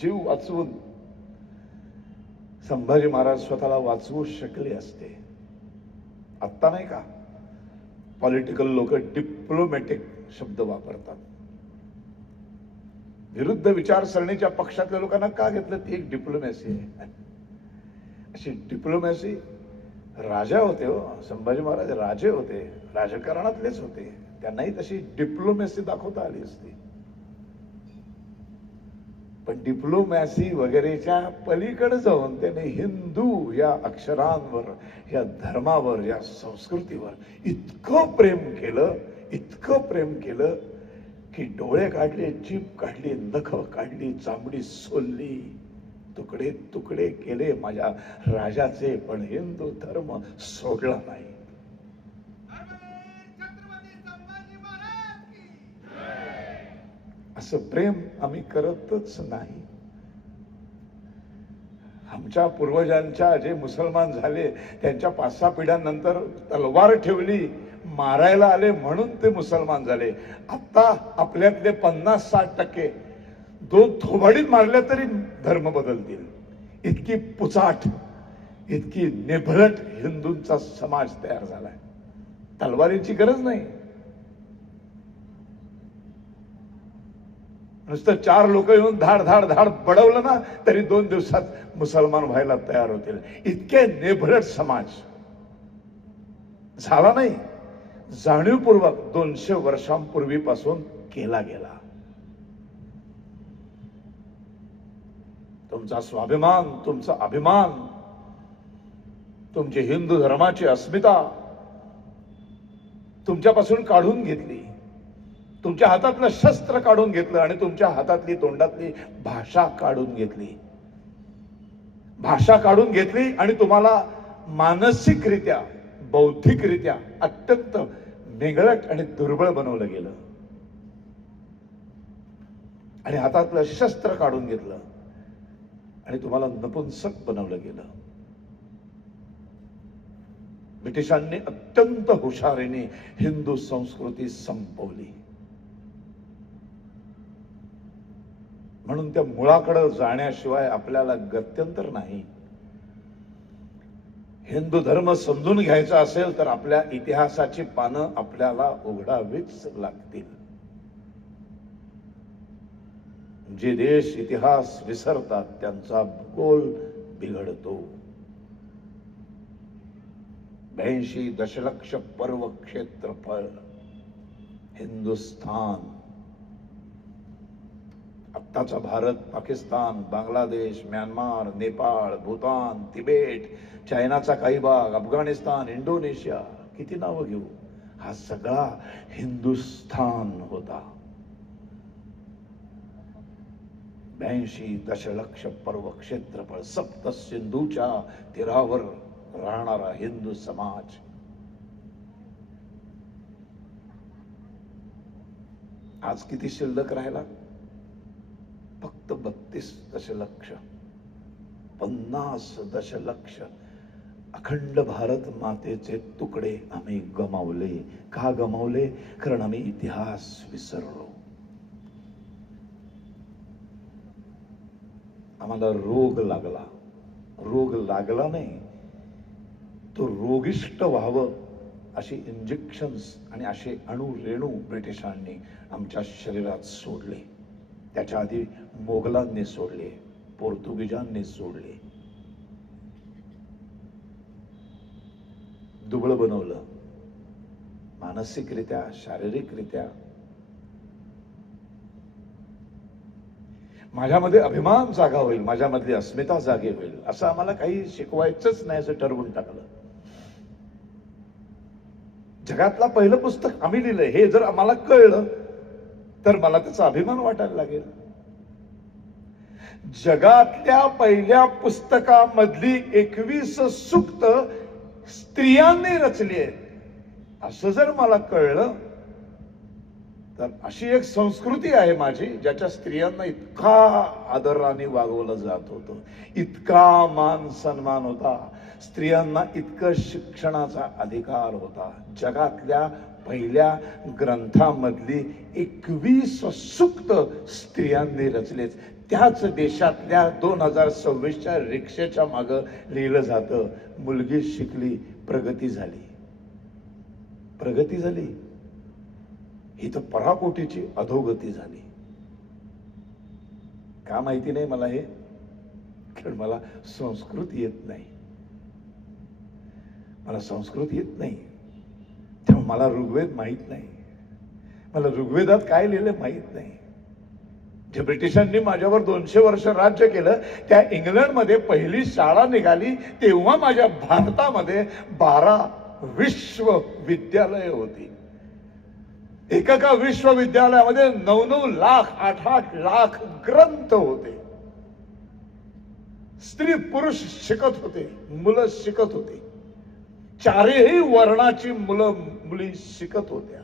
जीव वाचवून संभाजी महाराज स्वतःला वाचवू शकले असते. आत्ता नाही का पॉलिटिकल लोक डिप्लोमॅटिक शब्द वापरतात. विरुद्ध विचारसरणीच्या पक्षातल्या लोकांना का घेतलं? ती एक डिप्लोमॅसी आहे. अशी डिप्लोमॅसी राजा होते हो, संभाजी महाराज राजे होते, राजकारणातलेच होते, त्यांनाही तशी डिप्लोमॅसी दाखवता आली असती. पण डिप्लोमॅसी वगैरेच्या पलीकडे जाऊन त्याने हिंदू या अक्षरांवर, या धर्मावर, या संस्कृतीवर इतकं प्रेम केलं, इतकं प्रेम केलं की डोळे काढले, जीभ काढली, नख काढली, चामडी सोलली, तुकडे तुकडे केले माझ्या राजाचे, पण हिंदू धर्म सोडला नाही. असं प्रेम आम्ही करतच नाही. आमच्या पूर्वजांच्या जे मुसलमान झाले त्यांच्या 5-6 पिढ्यांनंतर तलवार ठेवली, मारायला आले म्हणून ते मुसलमान झाले. आता आपल्यातले 50-60% 2 थोबाडीत मारल्या तरी धर्म बदलतील. इतकी पुचाट, इतकी निभरट हिंदूंचा समाज तयार झालाय. तलवारीची गरज नाही. नुसतं 4 लोक येऊन धाड धाड धाड बडवलं ना तरी 2 दिवसात मुसलमान व्हायला तयार होतील. इतके निभरट समाज झाला नाही, जाणीवपूर्वक 200 वर्षांपूर्वीपासून केला गेला. तुमचा स्वाभिमान, तुमचा अभिमान, तुमची हिंदू धर्माची अस्मिता तुमच्यापासून काढून घेतली. तुमच्या हातातलं शस्त्र काढून घेतलं आणि तुमच्या हातातली, तोंडातली भाषा काढून घेतली. भाषा काढून घेतली आणि तुम्हाला मानसिकरित्या, बौद्धिकरित्या अत्यंत निगळट आणि दुर्बळ बनवलं गेलं. आणि हातातलं शस्त्र काढून घेतलं आणि तुम्हाला नपुंसक बनवलं गेलं. ब्रिटिशांनी अत्यंत हुशारीने हिंदू संस्कृती संपवली. म्हणून त्या मुळाकडे जाण्याशिवाय आपल्याला गत्यंतर नाही. हिंदू धर्म समजून घ्यायचा असेल तर आपल्या इतिहासाची पानं आपल्याला उघडावीच लागतील. जे देश इतिहास विसरतात त्यांचा भूगोल बिघडतो. 82 दशलक्ष पर्व क्षेत्रफळ हिंदुस्थान. आत्ताचा भारत, पाकिस्तान, बांगलादेश, म्यानमार, नेपाळ, भूतान, तिबेट, चायनाचा काही भाग, अफगाणिस्तान, इंडोनेशिया, किती नावं घेऊ, हा सगळा हिंदुस्थान होता. 82 दशलक्ष पर्व क्षेत्रफळ, सप्त सिंधूच्या तीरावर राहणारा हिंदू समाज. आज किती शिल्लक राहिला? फक्त 32 दशलक्ष. 50 दशलक्ष अखंड भारत मातेचे तुकडे आम्ही गमावले. का गमावले? कारण आम्ही इतिहास विसरलो. आम्हाला रोग लागला. रोग लागला नाही, तो रोगिष्ट व्हावं अशी इंजेक्शन्स आणि असे अणुरेणू ब्रिटिशांनी आमच्या शरीरात सोडले. त्याच्या आधी मोगलांनी सोडले, पोर्तुगीजांनी सोडले. दुबळं बनवलं मानसिकरित्या, शारीरिकरित्या. माझ्यामध्ये अभिमान जागा होईल, माझ्यामधली अस्मिता जागी होईल, असं आम्हाला काही शिकवायचंच नाही असं ठरवून टाकलं. जगातला पहिलं पुस्तक आम्ही लिहिलंय हे जर आम्हाला कळलं तर मला त्याचा अभिमान वाटायला लागेल. जगातल्या पहिल्या पुस्तकामधली 21 सूक्त स्त्रियांनी रचली आहेत असं जर मला कळलं तर अशी एक संस्कृती आहे माझी ज्याच्या स्त्रियांना इतका आदराने वागवलं जात होतं, इतका मान सन्मान होता, स्त्रियांना इतकं शिक्षणाचा अधिकार होता. जगातल्या पहिल्या ग्रंथामधली 21 सूक्त स्त्रियांनी रचलेत. त्याच देशातल्या 2026च्या रिक्षेच्या मागं लिहिलं जातं, मुलगी शिकली, प्रगती झाली. प्रगती झाली ही तर पराकोटीची अधोगती झाली. का माहिती नाही मला हे? कारण मला संस्कृत येत नाही. मला संस्कृत येत नाही, त्यामुळे मला ऋग्वेद माहित नाही. मला ऋग्वेदात काय लिहिलं माहित नाही. जे ब्रिटिशांनी माझ्यावर 200 वर्ष राज्य केलं, त्या इंग्लंडमध्ये पहिली शाळा निघाली तेव्हा माझ्या भारतामध्ये 12 विश्वविद्यालय होती. एका विश्वविद्यालयामध्ये 9-9 लाख 8-8 लाख ग्रंथ होते. स्त्री पुरुष शिकत होते, मुलं शिकत होती, चारही वर्णाची मुलं मुली शिकत होत्या.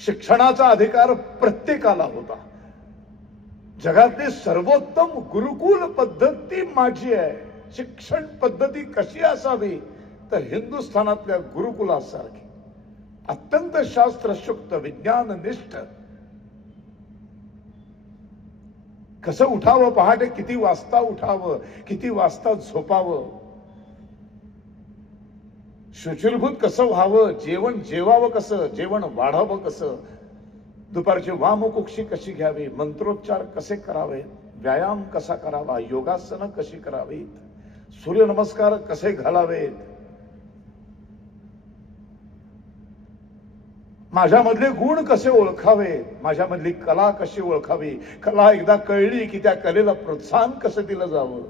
शिक्षणाचा अधिकार प्रत्येकाला होता. जगातली सर्वोत्तम गुरुकुल पद्धती माझी आहे. शिक्षण पद्धती कशी असावी तर हिंदुस्थानातल्या गुरुकुलासारखी अत्यंत शास्त्रशुक्त, विज्ञाननिष्ठ. कसं उठावं पहाटे, किती वाजता उठावं, किती वाजता झोपावं, शुचिर्भूत कसं व्हावं, जेवण जेवावं कसं, जेवण वाढावं कसं, दुपारची वामकुक्षी कशी घ्यावी, मंत्रोच्चार कसे करावेत, व्यायाम कसा करावा, योगासनं कशी करावीत, सूर्यनमस्कार कसे घालावेत, माझ्यामधले गुण कसे ओळखावे, माझ्यामधली कला कशी ओळखावी, कला एकदा कळली की त्या कलेला प्रोत्साहन कसं दिलं जावं,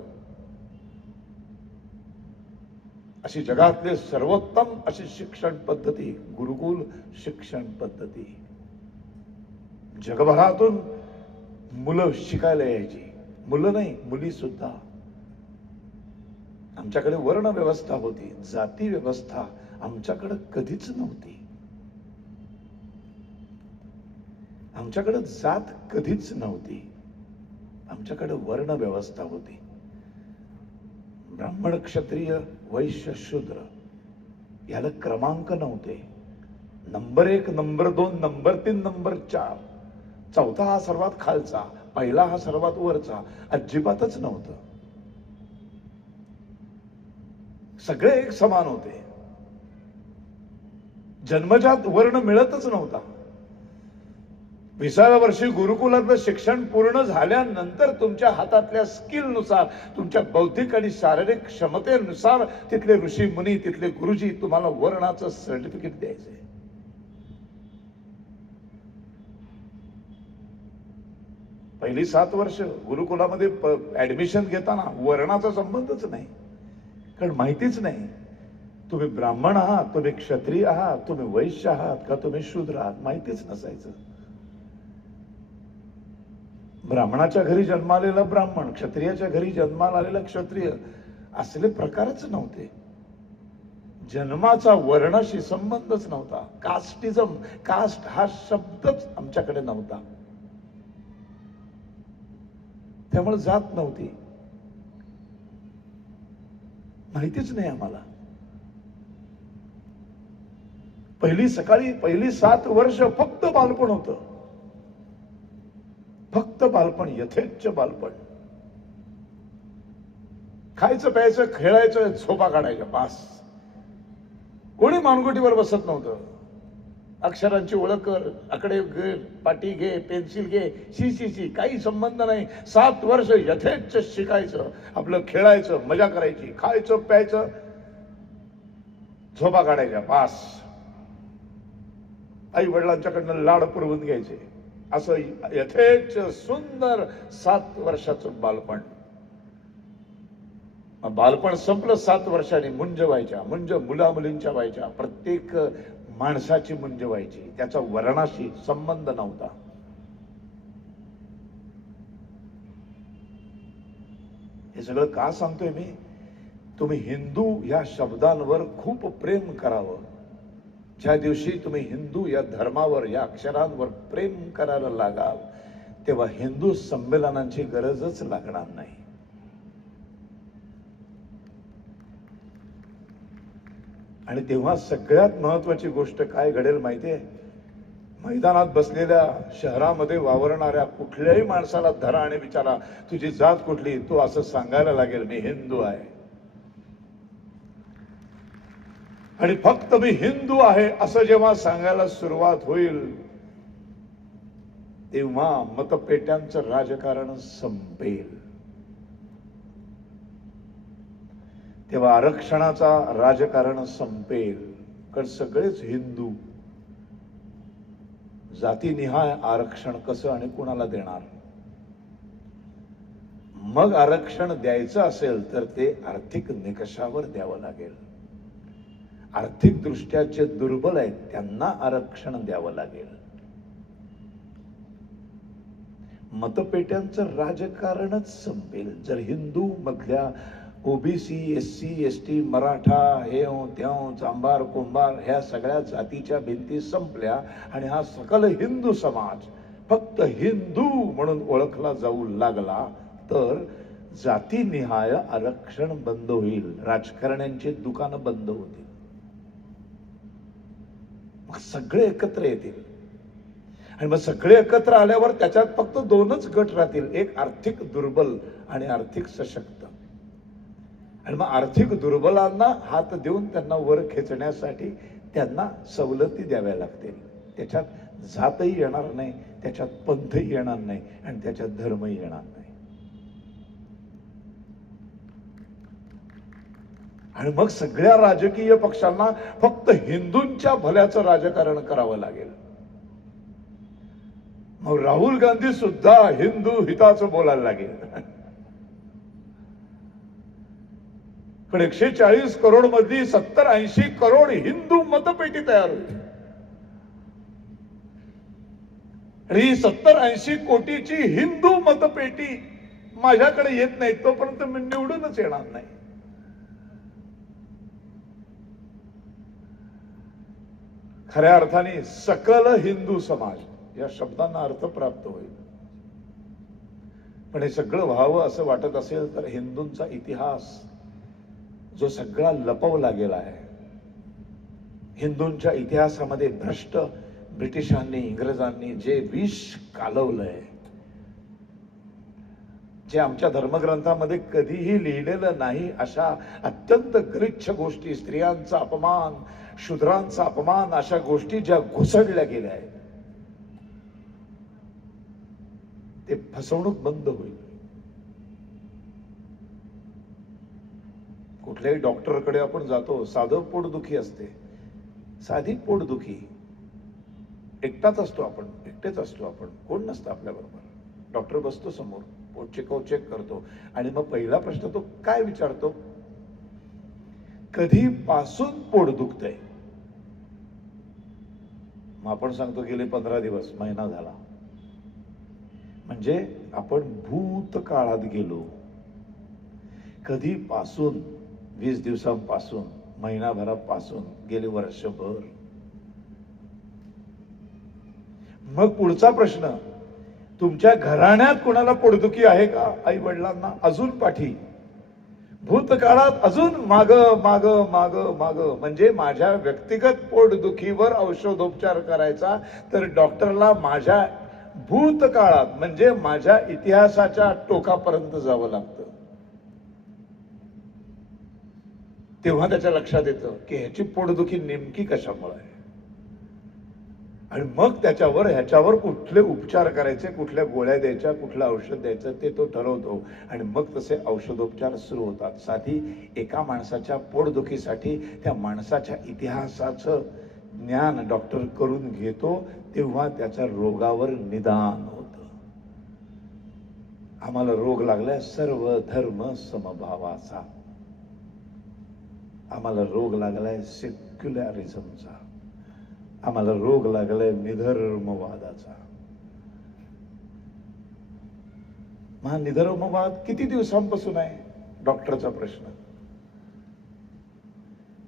अशी जगातले सर्वोत्तम अशी शिक्षण पद्धती गुरुकुल शिक्षण पद्धती. जगभरातून मुलं शिकायला यायची. मुलं नाही, मुली सुद्धा. आमच्याकडे वर्ण व्यवस्था होती, जाती व्यवस्था आमच्याकडे कधीच नव्हती. आमच्याकडे जात कधीच नव्हती. आमच्याकडे वर्ण व्यवस्था होती. ब्राह्मण, क्षत्रिय, वैश्य, शूद्र याला क्रमांक नव्हते. नंबर 1, नंबर 2, नंबर 3, नंबर 4, चौथा हा सर्वात खालचा, पहिला हा सर्वात वरचा अजिबातच नव्हतं. सगळे एक समान होते. जन्मजात वर्ण मिळतच नव्हता. 20व्या वर्षी गुरुकुलातलं शिक्षण पूर्ण झाल्यानंतर तुमच्या हातातल्या स्किलनुसार, तुमच्या बौद्धिक आणि शारीरिक क्षमतेनुसार तिथले ऋषी मुनी, तिथले गुरुजी तुम्हाला वर्णाचं सर्टिफिकेट द्यायचे. पहिली 7 वर्ष गुरुकुलामध्ये ऍडमिशन घेताना वर्णाचा संबंधच नाही, कारण माहितीच नाही तुम्ही ब्राह्मण आहात, तुम्ही क्षत्रिय आहात, तुम्ही वैश्य आहात का तुम्ही शूद्र आहात, माहितीच नसायचं. ब्राह्मणाच्या घरी जन्मालेला ब्राह्मण, क्षत्रियाच्या घरी जन्माला आलेला क्षत्रिय, असले प्रकारच नव्हते. जन्माचा वर्णाशी संबंधच नव्हता. कास्टिझम, कास्ट हा शब्दच आमच्याकडे नव्हता. त्यामुळे जात नव्हती, माहितीच नाही आम्हाला. पहिली 7 वर्ष फक्त बालपण होतं, फक्त बालपण, यथेच्छ बालपण. खायचं, प्यायचं, खेळायचं, झोपा काढायच्या, बास. कोणी मानगुटीवर बसत नव्हतं. अक्षरांची ओळख कर, आकडे घे, पाटी घे, पेन्सिल घे, शी काही संबंध नाही. 7 वर्ष यथेच्छ शिकायचं, आपलं खेळायचं, मजा करायची, खायचं, प्यायचं, झोपा काढायच्या, बास. आई वडिलांच्याकडनं लाड पुरवून घ्यायचे. असं यथेच्छ सुंदर 7 वर्षाचं बालपण. बालपण संपलं 7 वर्षांनी. मुंज व्हायच्या, मुंज मुला मुलींच्या व्हायच्या, प्रत्येक माणसाची मुंज व्हायची. त्याचा वर्णाशी संबंध नव्हता. हे सगळं का सांगतोय मी? तुम्ही हिंदू या शब्दांवर खूप प्रेम करावं. ज्या दिवशी तुम्ही हिंदू या धर्मावर, या अक्षरांवर प्रेम करायला लागाल, तेव्हा हिंदू संमेलनांची गरजच लागणार नाही. आणि तेव्हा सगळ्यात महत्वाची गोष्ट काय घडेल माहितीये? मैदानात बसलेल्या, शहरामध्ये वावरणाऱ्या कुठल्याही माणसाला धरा आणि विचारा, तुझी जात कुठली? तो असं सांगायला लागेल, मी हिंदू आहे. आणि फक्त मी हिंदू आहे असं जेव्हा सांगायला सुरुवात होईल, तेव्हा मतपेट्यांचं राजकारण संपेल. तेव्हा आरक्षणाचा राजकारण संपेल. कारण सगळेच हिंदू. जातीनिहाय आरक्षण कसं आणि कुणाला देणार? मग आरक्षण द्यायचं असेल तर ते आर्थिक निकषावर द्यावं लागेल. आर्थिक दृष्ट्या जे दुर्बल आहेत त्यांना आरक्षण द्यावं लागेल. मतपेट्यांचं राजकारणच संपेल जर हिंदू मधल्या ओबीसी, एससी, एसटी, मराठा, हेव त्यों, चांभार, कुंभार ह्या सगळ्या जातीच्या भिंती संपल्या आणि हा सकल हिंदू समाज फक्त हिंदू म्हणून ओळखला जाऊ लागला, तर जातीनिहाय आरक्षण बंद होईल. राजकारण्यांची दुकानं बंद होतील. मग सगळे एकत्र येतील. आणि मग सगळे एकत्र आल्यावर त्याच्यात फक्त 2च गट राहतील, एक आर्थिक दुर्बल आणि आर्थिक सशक्त. आणि मग आर्थिक दुर्बलांना हात देऊन त्यांना वर खेचण्यासाठी त्यांना सवलती द्याव्या लागतील. त्याच्यात जातही येणार नाही, त्याच्यात पंथही येणार नाही आणि त्याच्यात धर्मही येणार नाही. आणि मग सगळ्या राजकीय पक्षांना फक्त हिंदूंच्या भल्याचं राजकारण करावं लागेल. मग राहुल गांधी सुद्धा हिंदू हिताचं बोलायला लागेल. पण 140 करोड मधली 70-80 करोड हिंदू मतपेटी तयार होईल. आणि ही 70-80 कोटीची हिंदू मतपेटी माझ्याकडे येत नाही तोपर्यंत मी निवडूनच येणार नाही. खऱ्या अर्थाने सकल हिंदू समाज या शब्दांना अर्थ प्राप्त होईल. पण हे सगळं व्हावं असं वाटत असेल तर हिंदूंचा इतिहास जो सगळा लपवला गेला आहे, हिंदूंच्या इतिहासामध्ये भ्रष्ट ब्रिटिशांनी, इंग्रजांनी जे विष कालवलंय, जे आमच्या धर्मग्रंथामध्ये कधीही लिहिलेलं नाही अशा अत्यंत गलिच्छ गोष्टी, स्त्रियांचा अपमान, शूद्रांचा अपमान, अशा गोष्टी ज्या घुसडल्या गेल्या आहेत, ते फसवणूक बंद होईल. कुठल्याही डॉक्टरकडे आपण जातो, साधं पोटदुखी असते, साधी पोटदुखी, एकटाच असतो आपण, एकटेच असतो आपण, कोण नसतं आपल्या बरोबर. डॉक्टर बसतो समोर, पोट चेक करतो आणि मग पहिला प्रश्न तो काय विचारतो, कधीपासून पोट दुखतंय? मग आपण सांगतो गेले 15 दिवस, महिना झाला. म्हणजे आपण भूतकाळात गेलो. कधीपासून? 20 दिवसांपासून, महिनाभरापासून, गेले वर्षभर. मग पुढचा प्रश्न, तुमच्या घराण्यात कोणाला पोटदुखी आहे का? आई वडिलांना? अजून पाठी. भूतकाळात अजून माग माग माग माग. म्हणजे माझ्या व्यक्तिगत पोटदुखीवर औषधोपचार करायचा तर डॉक्टरला माझ्या भूतकाळात म्हणजे माझ्या इतिहासाच्या टोकापर्यंत जावं लागतं. तेव्हा त्याच्या लक्षात येतं की ह्याची पोटदुखी नेमकी कशामुळे आहे, आणि मग ह्याच्यावर कुठले उपचार करायचे, कुठल्या गोळ्या द्यायच्या, कुठलं औषध द्यायचं ते तो ठरवतो. आणि मग तसे औषधोपचार सुरू होतात. साधी एका माणसाच्या पोटदुखीसाठी त्या माणसाच्या इतिहासाचं ज्ञान डॉक्टर करून घेतो, तेव्हा त्याच्या रोगावर निदान होतं. आम्हाला रोग लागलाय सर्व धर्म समभावाचा. आम्हाला रोग लागलाय सेक्युलरिझमचा. आम्हाला रोग लागलाय निधर्मवादाचा. निधर्मवाद किती दिवसांपासून आहे? डॉक्टरचा प्रश्न.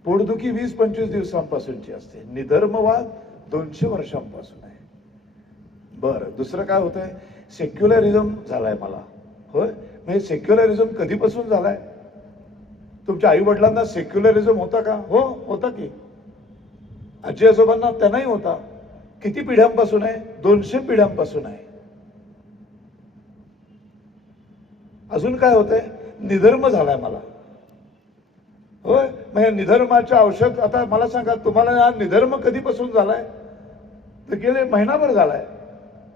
पोटदुखी 20-25 दिवसांपासूनची असते. निधर्मवाद 200 वर्षांपासून आहे. बरं, दुसरं काय होतंय? सेक्युलरिझम झालाय मला. होय, म्हणजे सेक्युलरिझम कधीपासून झालाय? तुमच्या आई वडिलांना सेक्युलरिझम होता का? हो, होता की. आजी आजोबांना त्यांनाही होता. किती पिढ्यांपासून आहे? 200 पिढ्यांपासून आहे. अजून काय होतंय? निधर्म झालाय मला. होय, म्हणजे निधर्माचे औषध. आता मला सांगा, तुम्हाला हा निधर्म कधीपासून झालाय? तर गेले महिनाभर झालाय.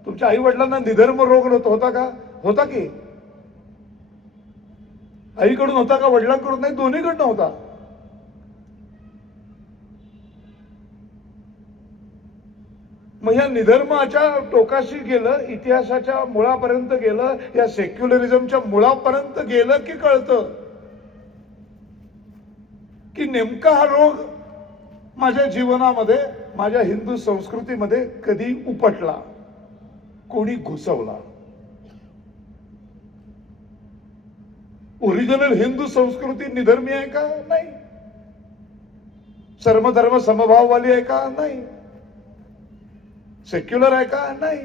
तुमच्या आई वडिलांना निधर्म रोग होता का? होता की. आईकडून होता का वडिलांकडून? नाही, दोन्हीकडनं होता. मग या निधर्माच्या टोकाशी गेलं, इतिहासाच्या मुळापर्यंत गेलं, या सेक्युलरिझमच्या मुळापर्यंत गेलं की कळतं की नेमका हा रोग माझ्या जीवनामध्ये, माझ्या हिंदू संस्कृतीमध्ये कधी उपटला, कोणी घुसवला. ओरिजिनल हिंदू संस्कृती निधर्मी आहे का? नाही. सर्वधर्म समभाववाली आहे का? नाही. सेक्युलर आहे का? नाही.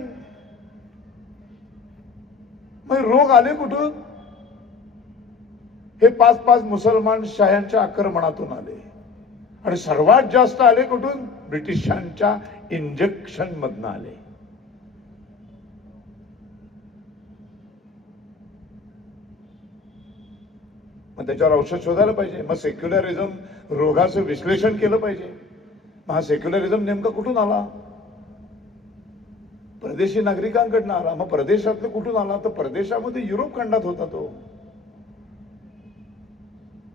मग रोग आले कुठून? हे 5-5 मुसलमान शाह्यांच्या आक्रमणातून आले. आणि सर्वात जास्त आले कुठून? ब्रिटिशांच्या इंजेक्शन मधनं आले. मग त्याच्यावर औषध शोधायला पाहिजे. मग सेक्युलरिझम रोगाचं विश्लेषण केलं पाहिजे. मग हा सेक्युलरिझम नेमका कुठून आला? परदेशी नागरिकांकडनं आला. मग परदेशातलं कुठून आला? तर परदेशामध्ये युरोप खंडात होता तो.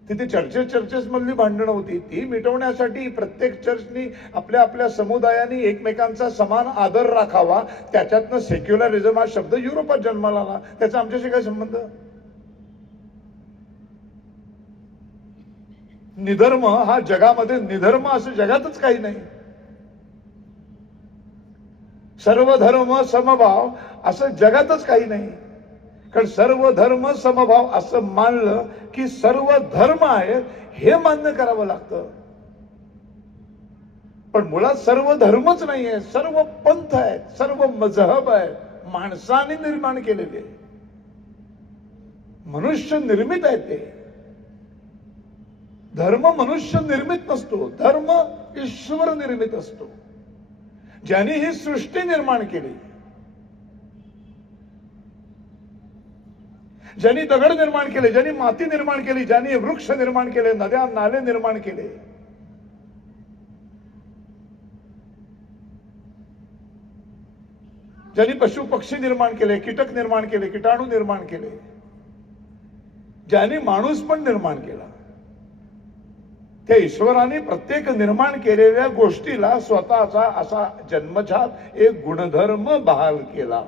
तिथे चर्चेस मधली भांडणं होती, ती मिटवण्यासाठी प्रत्येक चर्चनी आपल्या आपल्या समुदायाने एकमेकांचा समान आदर राखावा. त्याच्यातनं सेक्युलरिझम हा शब्द युरोपात जन्माला आला. त्याचा आमच्याशी काय संबंध? निधर्म हा जगामध्ये, निधर्म असं जगातच काही नाही. सर्व धर्म समभाव असं जगातच काही नाही. कारण सर्व धर्म समभाव असं मानलं की सर्व धर्म आहेत हे मान्य करावं लागतं. पण मुळात सर्व धर्मच नाही आहे, सर्व पंथ आहेत, सर्व मजहब आहेत, माणसाने निर्माण केलेले, मनुष्य निर्मित आहे ते. धर्म मनुष्य निर्मित नसतो, धर्म ईश्वर निर्मित असतो, ज्यांनी ही सृष्टी निर्माण केली. ज्यांनी दगड निर्माण केले, ज्यांनी माती निर्माण केली, ज्यांनी वृक्ष निर्माण केले, नद्या नाले निर्माण केले, ज्यांनी पशु पक्षी निर्माण केले, कीटक निर्माण केले, कीटाणू निर्माण केले, ज्यांनी माणूस पण निर्माण केला, त्या ईश्वराने प्रत्येक निर्माण केलेल्या गोष्टीला स्वतःचा असा जन्मजात एक गुणधर्म बहाल केला.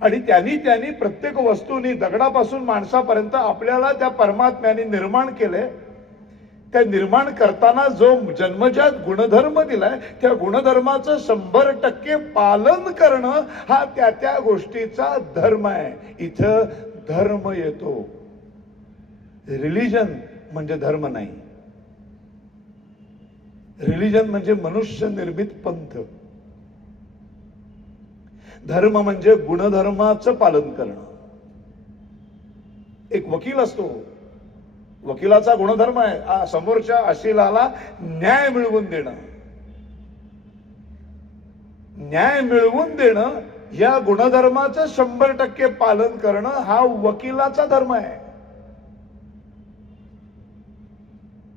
आणि त्यांनी प्रत्येक वस्तूनी दगडापासून माणसापर्यंत आपल्याला त्या परमात्म्याने निर्माण केले. त्या निर्माण करताना जो जन्मजात गुणधर्म दिलाय, त्या गुणधर्माचं 100% पालन करणं हा त्या गोष्टीचा धर्म आहे. इथं धर्म येतो. रिलिजन म्हणजे धर्म नाही. रिलिजन म्हणजे मनुष्य निर्मित पंथ. धर्म म्हणजे गुणधर्माचं पालन करणं. एक वकील असतो, वकिलाचा गुणधर्म आहे समोरच्या अशिलाला न्याय मिळवून देणं. न्याय मिळवून देणं या गुणधर्माचं 100% पालन करणं हा वकिलाचा धर्म आहे.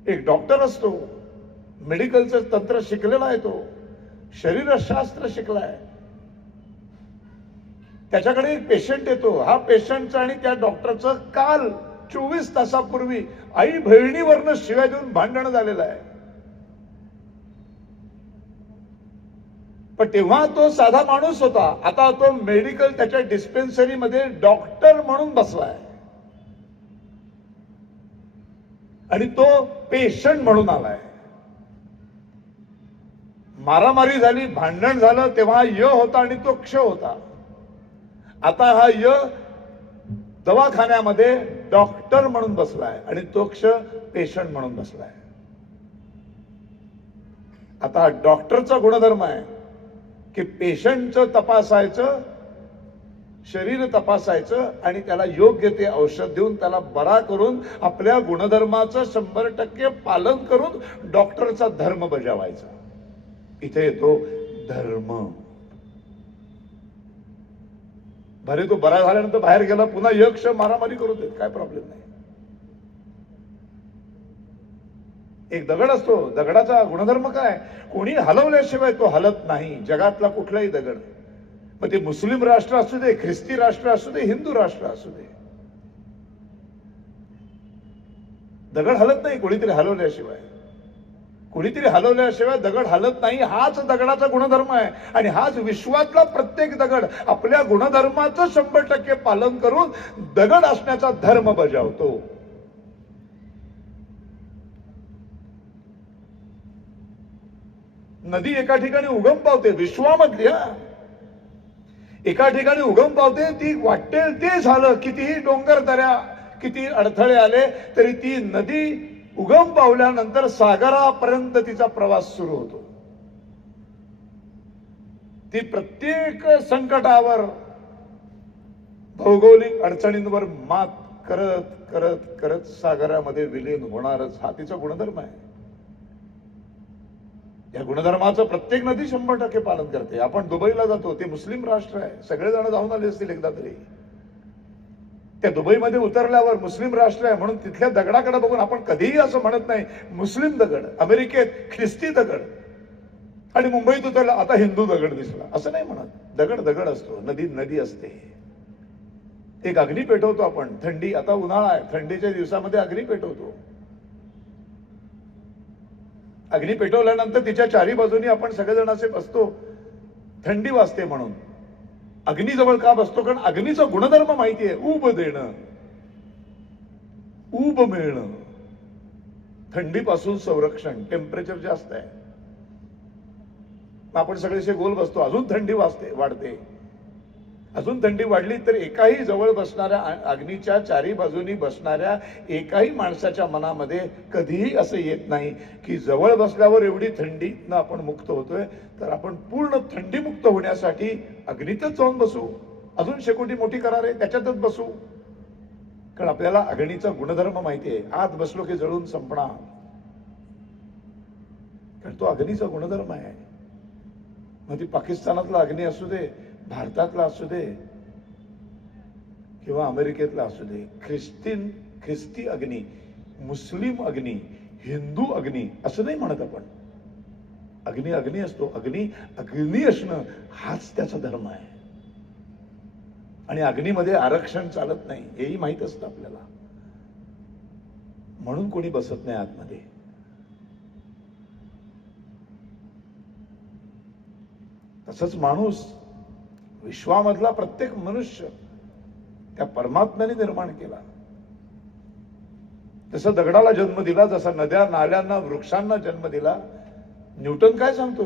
एक डॉक्टर असतो, मेडिकलचं तंत्र शिकलेला आहे, तो शरीरशास्त्र शिकलाय. त्याच्याकडे एक पेशंट येतो. हा पेशंटचा आणि त्या डॉक्टरचं काल 24 तासापूर्वी आई बहिणीवरनं शिव्या देऊन भांडण झालेलं आहे. पण तेव्हा तो साधा माणूस होता, आता तो मेडिकल त्याच्या डिस्पेन्सरी मध्ये डॉक्टर म्हणून बसलाय आणि तो पेशंट म्हणून आलाय. मारामारी झाली, भांडण झालं, तेव्हा य होता आणि तो क्ष होता. आता हा य दवाखान्यामध्ये डॉक्टर म्हणून बसलाय आणि तो क्ष पेशंट म्हणून बसलाय. आता डॉक्टरचा गुणधर्म आहे की पेशंटचं तपासायचं, शरीर तपासायचं आणि त्याला योग्य ते औषध देऊन त्याला बरा करून आपल्या गुणधर्माचं 100% पालन करून डॉक्टरचा धर्म बजावायचा. इथे येतो धर्म. भले तो बरा झाल्यानंतर बाहेर गेला, पुन्हा यक्ष मारामारी करू देत, काय प्रॉब्लेम नाही. एक दगड असतो, दगडाचा गुणधर्म काय, कोणी हलवल्याशिवाय तो हलत नाही. जगातला कुठलाही दगड, मग ते मुस्लिम राष्ट्र असू दे, ख्रिस्ती राष्ट्र असू दे, हिंदू राष्ट्र असू दे, दगड हलत नाही कोणीतरी हलवल्याशिवाय. कोणीतरी हलवल्याशिवाय दगड हलत नाही. हाच दगडाचा गुणधर्म आहे आणि हाच विश्वातला प्रत्येक दगड आपल्या गुणधर्माचं 100% पालन करून दगड असण्याचा धर्म बजावतो. नदी एका ठिकाणी उगम पावते, विश्वामधली, एका ठिकाणी उगम पावते. ती वाटेल ते झालं, कितीही डोंगर दऱ्या, किती अडथळे आले तरी ती नदी उगम पावल्यानंतर सागरापर्यंत तिचा प्रवास सुरू होतो. ती प्रत्येक संकटावर, भौगोलिक अडचणींवर मात करत करत करत सागरामध्ये विलीन होणारच, हा तिचा गुणधर्म आहे. या गुणधर्माचं प्रत्येक नदी 100% पालन करते. आपण दुबईला जातो, ते मुस्लिम राष्ट्र आहे, सगळेजण जाऊन आले असतील एकदा तरी. त्या दुबईमध्ये उतरल्यावर मुस्लिम राष्ट्र आहे म्हणून तिथल्या दगडाकडे बघून आपण कधीही असं म्हणत नाही मुस्लिम दगड, अमेरिकेत ख्रिस्ती दगड, आणि मुंबईत उतरला आता हिंदू दगड दिसला, असं नाही म्हणत. दगड दगड असतो, नदी नदी असते. एक अग्नी पेटवतो आपण, थंडी, आता उन्हाळा आहे, थंडीच्या दिवसामध्ये अग्नी पेटवतो. अग्नी पेटवल्यानंतर तिच्या चारी बाजूनी आपण सगळेजण असे बसतो, थंडी वाजते म्हणून. अग्नीजवळ का बसतो, कारण अग्नीचा गुणधर्म माहिती आहे, ऊब देणं, ऊब मिळणं, थंडीपासून संरक्षण. टेम्परेचर जास्त आहे, आपण सगळेसे गोल बसतो, अजून थंडी वाढते. अजून थंडी वाढली तर एकाही जवळ बसणाऱ्या, अग्नीच्या चारी बाजूनी बसणाऱ्या एकाही माणसाच्या मनामध्ये कधीही असं येत नाही की जवळ बसल्यावर एवढी थंडीतनं आपण मुक्त होतोय, तर आपण पूर्ण थंडीमुक्त होण्यासाठी अग्नीतच जाऊन बसू, अजून शेकोटी मोठी करार आहे त्याच्यातच बसू. कारण आपल्याला अग्नीचा गुणधर्म माहिती आहे, आत बसलो की जळून संपणार, कारण तो अग्नीचा गुणधर्म आहे. मग ती पाकिस्तानातला अग्नी असू दे, भारतातला असू दे किंवा अमेरिकेतला असू दे, ख्रिस्ती अग्नी, मुस्लिम अग्नी, हिंदू अग्नी असं नाही म्हणत आपण. अग्नी अग्नी असतो. अग्नी असणं हाच त्याचा धर्म आहे. आणि अग्नीमध्ये आरक्षण चालत नाही हेही माहित असतं आपल्याला, म्हणून कोणी बसत नाही आतमध्ये. तसंच माणूस, विश्वामधला प्रत्येक मनुष्य त्या परमात्म्याने निर्माण केला. जसं दगडाला जन्म दिला, जसा नद्या नाल्यांना वृक्षांना जन्म दिला. न्यूटन काय सांगतो?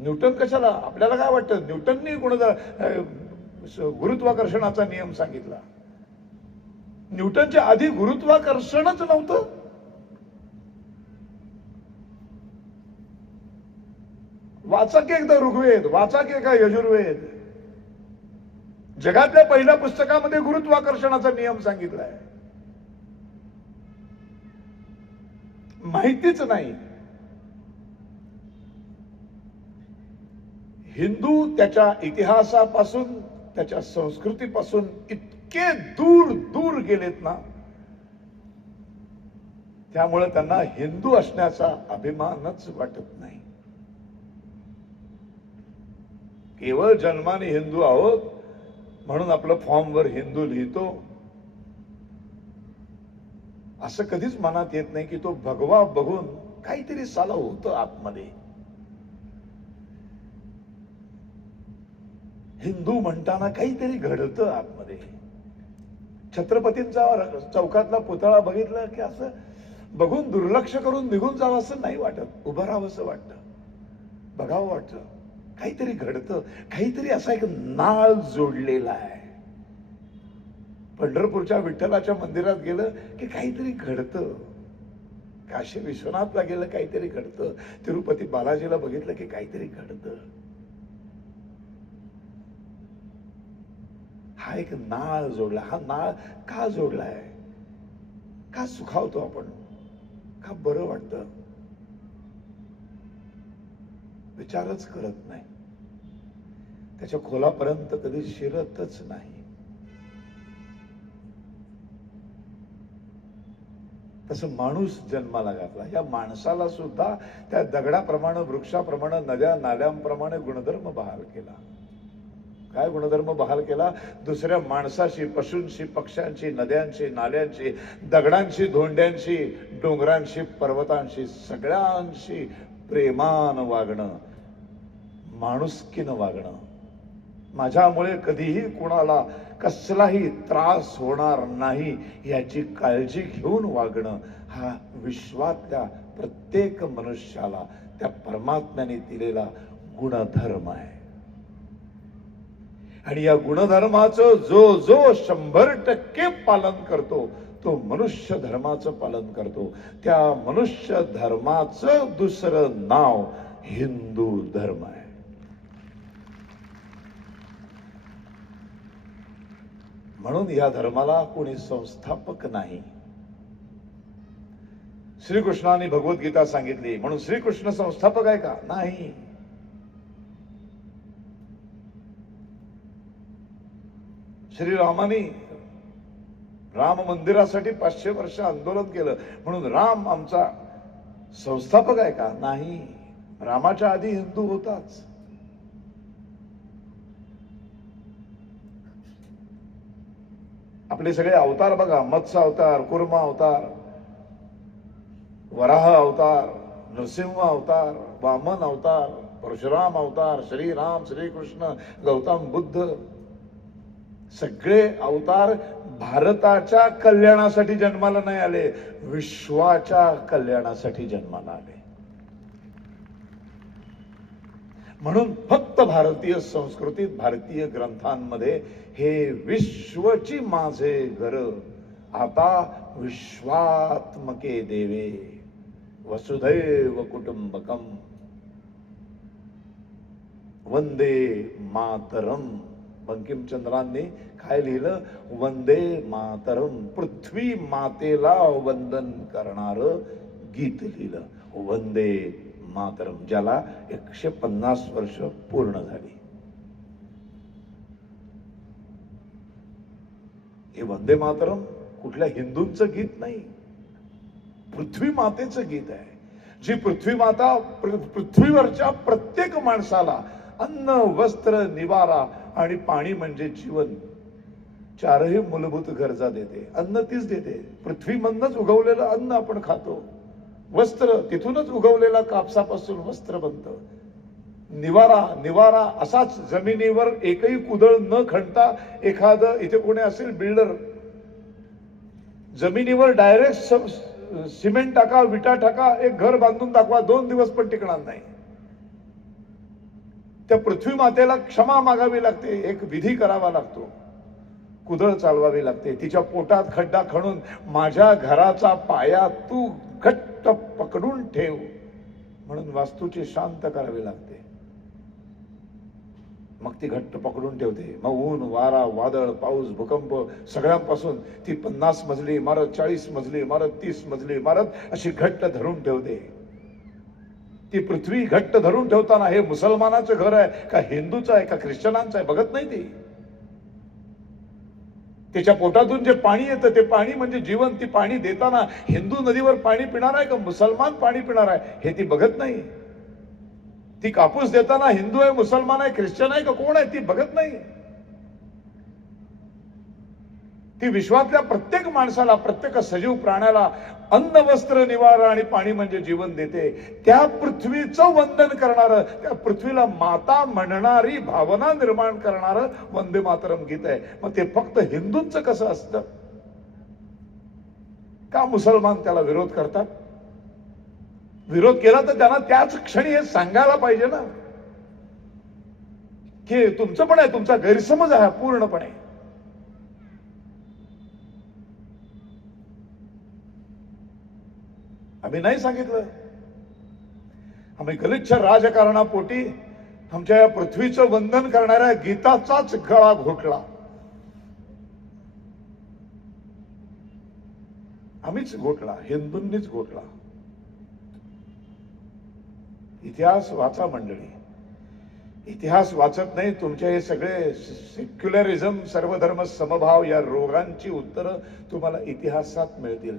न्यूटन कशाला, आपल्याला काय वाटतं न्यूटननी गुरुत्वाकर्षणाचा नियम सांगितला? न्यूटनच्या आधी गुरुत्वाकर्षणच नव्हतं. वाचा की एकदा ऋग्वेद, वाचा की एका यजुर्वेद. जगातल्या पहिल्या पुस्तकामध्ये गुरुत्वाकर्षणाचा नियम सांगितलाय. माहितीच नाही. हिंदू त्याच्या इतिहासापासून, त्याच्या संस्कृतीपासून इतके दूर दूर गेलेत ना, त्यामुळे त्यांना हिंदू असण्याचा अभिमानच वाटत नाही. केवळ जन्माने हिंदू आहोत म्हणून आपलं फॉर्मवर हिंदू लिहितो, असं कधीच मनात येत नाही की तो भगवा बघून काहीतरी साला होतं आतमध्ये. हिंदू म्हणताना काहीतरी घडतं आतमध्ये. छत्रपतींचा चौकातला पुतळा बघितला की असं बघून दुर्लक्ष करून निघून जावं असं नाही वाटत. उभं राहावं असं वाटतं, बघावं वाटतं. काहीतरी घडतं, काहीतरी असा एक नाळ जोडलेला आहे. पंढरपूरच्या विठ्ठलाच्या मंदिरात गेलं की काहीतरी घडतं. काशी विश्वनाथला गेलं काहीतरी घडतं. तिरुपती बालाजीला बघितलं की काहीतरी घडतं. हा एक नाळ जोडला. हा नाळ का जोडलाय? का सुखावतो आपण? का बरं वाटतं? विचारच करत नाही. त्याच्या खोलापर्यंत कधी शिरतच नाही. तसं माणूस जन्माला घातला. या माणसाला सुद्धा त्या दगडाप्रमाणे, वृक्षाप्रमाणे, नद्या नाल्यांप्रमाणे गुणधर्म बहाल केला. काय गुणधर्म बहाल केला? दुसऱ्या माणसाशी, पशूंशी, पक्ष्यांशी, नद्यांशी, नाल्यांशी, दगडांशी, धोंड्यांशी, डोंगरांशी, पर्वतांशी, सगळ्यांशी प्रेमानं वागणं, माणुसकीनं वागणं. माझ्यामुळे कधीही कोणाला कसलाही त्रास होणार नाही याची काळजी घेऊन वागणं, हा विश्वातल्या प्रत्येक मनुष्याला त्या परमात्म्याने दिलेला गुणधर्म आहे. आणि या गुणधर्माचं जो 100% पालन करतो तो मनुष्य धर्माचं पालन करतो. त्या मनुष्य धर्माचं दुसरं नाव हिंदू धर्म आहे. म्हणून या धर्माला कोणी संस्थापक नाही. श्रीकृष्णाने भगवद्गीता सांगितली म्हणून श्रीकृष्ण संस्थापक आहे का? नाही. श्रीरामाने राम मंदिरासाठी 500 वर्ष आंदोलन केलं म्हणून राम आमचा संस्थापक आहे का? नाही. रामाच्या आधी हिंदू होताच. आपले सगळे अवतार बघा, मत्स्य अवतार, कुर्मा अवतार, वराह अवतार, नरसिंह अवतार, वामन अवतार, परशुराम अवतार, श्रीराम, श्रीकृष्ण, गौतम बुद्ध, सगळे अवतार भारताच्या कल्याणासाठी जन्माला नाही आले, विश्वाच्या कल्याणासाठी जन्माला आले. म्हणून फक्त भारतीय संस्कृतीत, भारतीय ग्रंथांमध्ये हे विश्वची माझे घर, आता विश्वात्मके देवे वसुधैव कुटुंबकम वंदे मातरम. बंकिमचंद्रांनी काय लिहिलं? वंदे मातरम. पृथ्वी मातेला वंदन करणार गीत लिहिलं, वंदे मातरम, ज्याला 150 वर्ष पूर्ण झाली. हे वंदे मातरम कुठल्या हिंदूंचं गीत नाही, पृथ्वी मातेचं गीत आहे. जी पृथ्वी माता पृथ्वीवरच्या प्रत्येक माणसाला अन्न, वस्त्र, निवारा आणि पाणी म्हणजे जीवन, चारही मूलभूत गरजा देते. अन्न तीच देते, पृथ्वीमधूनच उगवलेलं अन्न आपण खातो. वस्त्र तिथूनच उगवलेला कापसापासून वस्त्र बनतं. निवारा असाच जमिनीवर एकही कुदळ न खणता एखादं इथे कोणी असेल बिल्डर, जमिनीवर डायरेक्ट सिमेंट टाका, विटा टाका, एक घर बांधून दाखवा, 2 दिवस पण टिकणार नाही. त्या पृथ्वी मातेला क्षमा मागावी लागते, एक विधी करावा लागतो, कुदळ चालवावी लागते. तिच्या पोटात खड्डा खणून माझ्या घराचा पाया तू घट्ट पकडून ठेव म्हणून वास्तूची शांत करावी लागते. मग ती घट्ट पकडून ठेवते. मग ऊन, वारा, वादळ, पाऊस, भूकंप सगळ्यांपासून ती 50 मजली इमारत, 40 मजली इमारत, 30 मजली इमारत अशी घट्ट धरून ठेवते. ती पृथ्वी घट्ट धरून ठेवताना हे मुसलमानाचं घर आहे का हिंदूचं आहे का ख्रिश्चनांचं आहे बघत नाही. ती त्याच्या पोटातून जे पाणी येतं ते पाणी म्हणजे जीवन. ती पाणी देताना हिंदू नदीवर पाणी पिणार आहे का मुसलमान पाणी पिणार आहे हे ती बघत नाही. ती कापूस देताना हिंदू आहे, मुसलमान आहे, ख्रिश्चन आहे का कोण आहे ती बघत नाही. ती विश्वातल्या प्रत्येक माणसाला, प्रत्येक सजीव प्राण्याला अन्न, वस्त्र, निवारा आणि पाणी म्हणजे जीवन देते. त्या पृथ्वीचं वंदन करणारं, त्या पृथ्वीला माता म्हणणारी भावना निर्माण करणारं वंदे मातरम गीत आहे. मग ते फक्त हिंदूंचं कसं असतं का मुसलमान त्याला विरोध करतात? विरोध केला तर त्यांना त्याच क्षणी हे सांगायला पाहिजे ना की तुमचं पण आहे, तुमचा गैरसमज आहे पूर्णपणे. आम्ही नाही सांगितलं. आम्ही गलिच्छ राजकारणापोटी आमच्या या पृथ्वीचं वंदन करणाऱ्या गीताचाच गळा घोटला. आम्हीच घोटला, हिंदूंनीच घोटला. इतिहास वाचा मंडळी, इतिहास वाचत नाही. तुमचे हे सगळे सेक्युलरिझम, सर्वधर्म समभाव या रोगांची उत्तरं तुम्हाला इतिहासात मिळतील.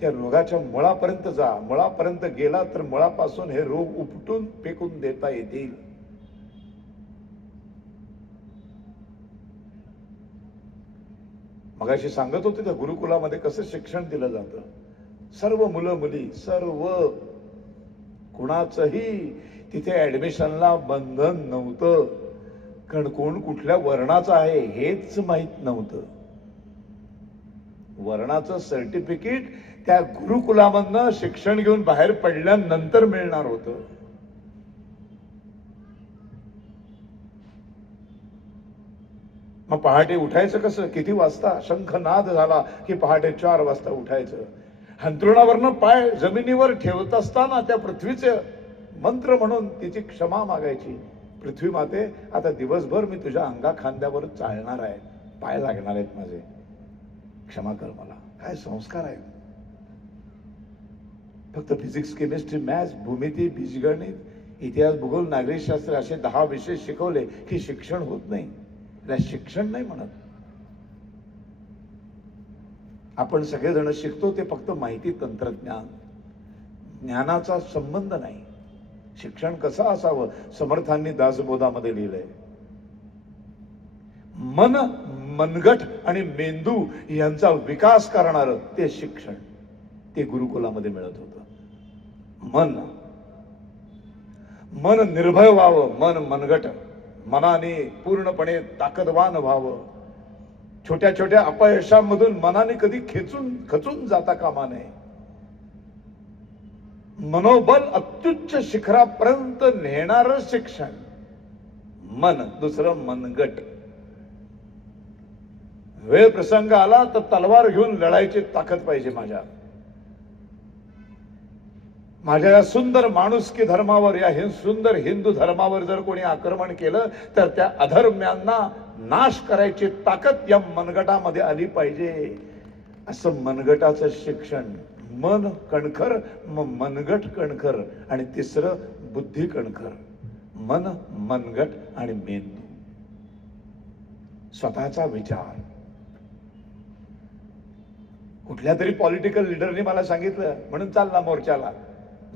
त्या रोगाच्या मुळापर्यंत जा. मुळापर्यंत गेला तर मुळापासून हे रोग उपटून फेकून देता येतील. मगाशी सांगत होते त्या गुरुकुलामध्ये कसं शिक्षण दिलं जातं. सर्व मुलं मुली, सर्व, कुणाचंही तिथे ऍडमिशनला बंधन नव्हतं. कारण कोण कुठल्या वर्णाचं आहे हेच माहित नव्हतं. वर्णाचं सर्टिफिकेट त्या गुरुकुलामधनं शिक्षण घेऊन बाहेर पडल्यानंतर मिळणार होतं. मग पहाटे उठायचं कसं? किती वाजता? शंखनाद झाला की पहाटे 4 वाजता उठायचं. अंथरुणावरनं पाय जमिनीवर ठेवत असताना त्या पृथ्वीचे मंत्र म्हणून तिची क्षमा मागायची. पृथ्वी माते, आता दिवसभर मी तुझ्या अंगा खांद्यावर चालणार आहे, पाय लागणार आहेत माझे, क्षमा कर मला. काय संस्कार आहेत. फक्त फिजिक्स, केमिस्ट्री, मॅथ्स, भूमिती, बीजगणित, इतिहास, भूगोल, नागरिकशास्त्र असे 10 विषय शिकवले की शिक्षण होत नाही. त्याला शिक्षण नाही म्हणत. आपण सगळेजण शिकतो ते फक्त माहिती, तंत्रज्ञान, ज्ञानाचा संबंध नाही. शिक्षण कसं असावं? समर्थांनी दासबोधामध्ये लिहिलंय. मन, मनगट आणि मेंदू यांचा विकास करणारं ते शिक्षण ते गुरुकुलामध्ये मिळत होतं. मन निर्भय व्हावं, मन मनगट, मनाने पूर्णपणे ताकदवान व्हावं. छोट्या छोट्या अपयशांमधून मनाने कधी खचून जाता कामा नये. मनोबल अत्युच्च शिखरापर्यंत नेणारं शिक्षण मन. दुसरं मनगट. वेळ प्रसंग आला तर तलवार घेऊन लढायची ताकद पाहिजे माझ्या या सुंदर माणुसकी धर्मावर, या सुंदर हिंदू धर्मावर जर कोणी आक्रमण केलं तर त्या अधर्म्यांना नाश करायची ताकद या मनगटामध्ये आली पाहिजे. असं मनगटाचं शिक्षण. मन कणखर, मग मनगट कणखर, आणि तिसरं बुद्धी कणखर. मन, मनगट आणि मेंदू. स्वतःचा विचार. कुठल्या तरी पॉलिटिकल लीडरने मला सांगितलं म्हणून चालला मोर्चाला.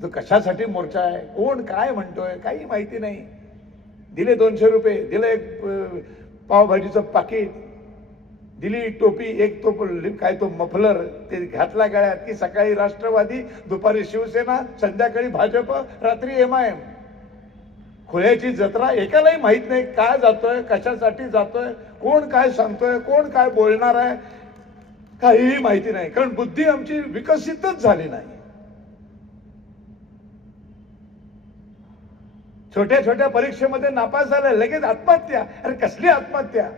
तो कशासाठी मोर्चा आहे, कोण काय म्हणतोय काही माहिती नाही. दिले 200 रुपये, दिलं एक पावभाजीचं पाकिट, दिली टोपी, एक तो काय तो मफलर ते घातला गळ्यात की सकाळी राष्ट्रवादी, दुपारी शिवसेना, संध्याकाळी भाजप, रात्री MIM. खुल्याची जत्रा. एकालाही माहित नाही काय जातोय, कशासाठी जातोय, कोण काय सांगतोय, कोण काय बोलणार आहे, काहीही माहिती नाही. कारण बुद्धी आमची विकसितच झाली नाही. छोट्या छोट्या परीक्षेमध्ये नापास झाले लगेच आत्महत्या. अरे कसली आत्महत्या,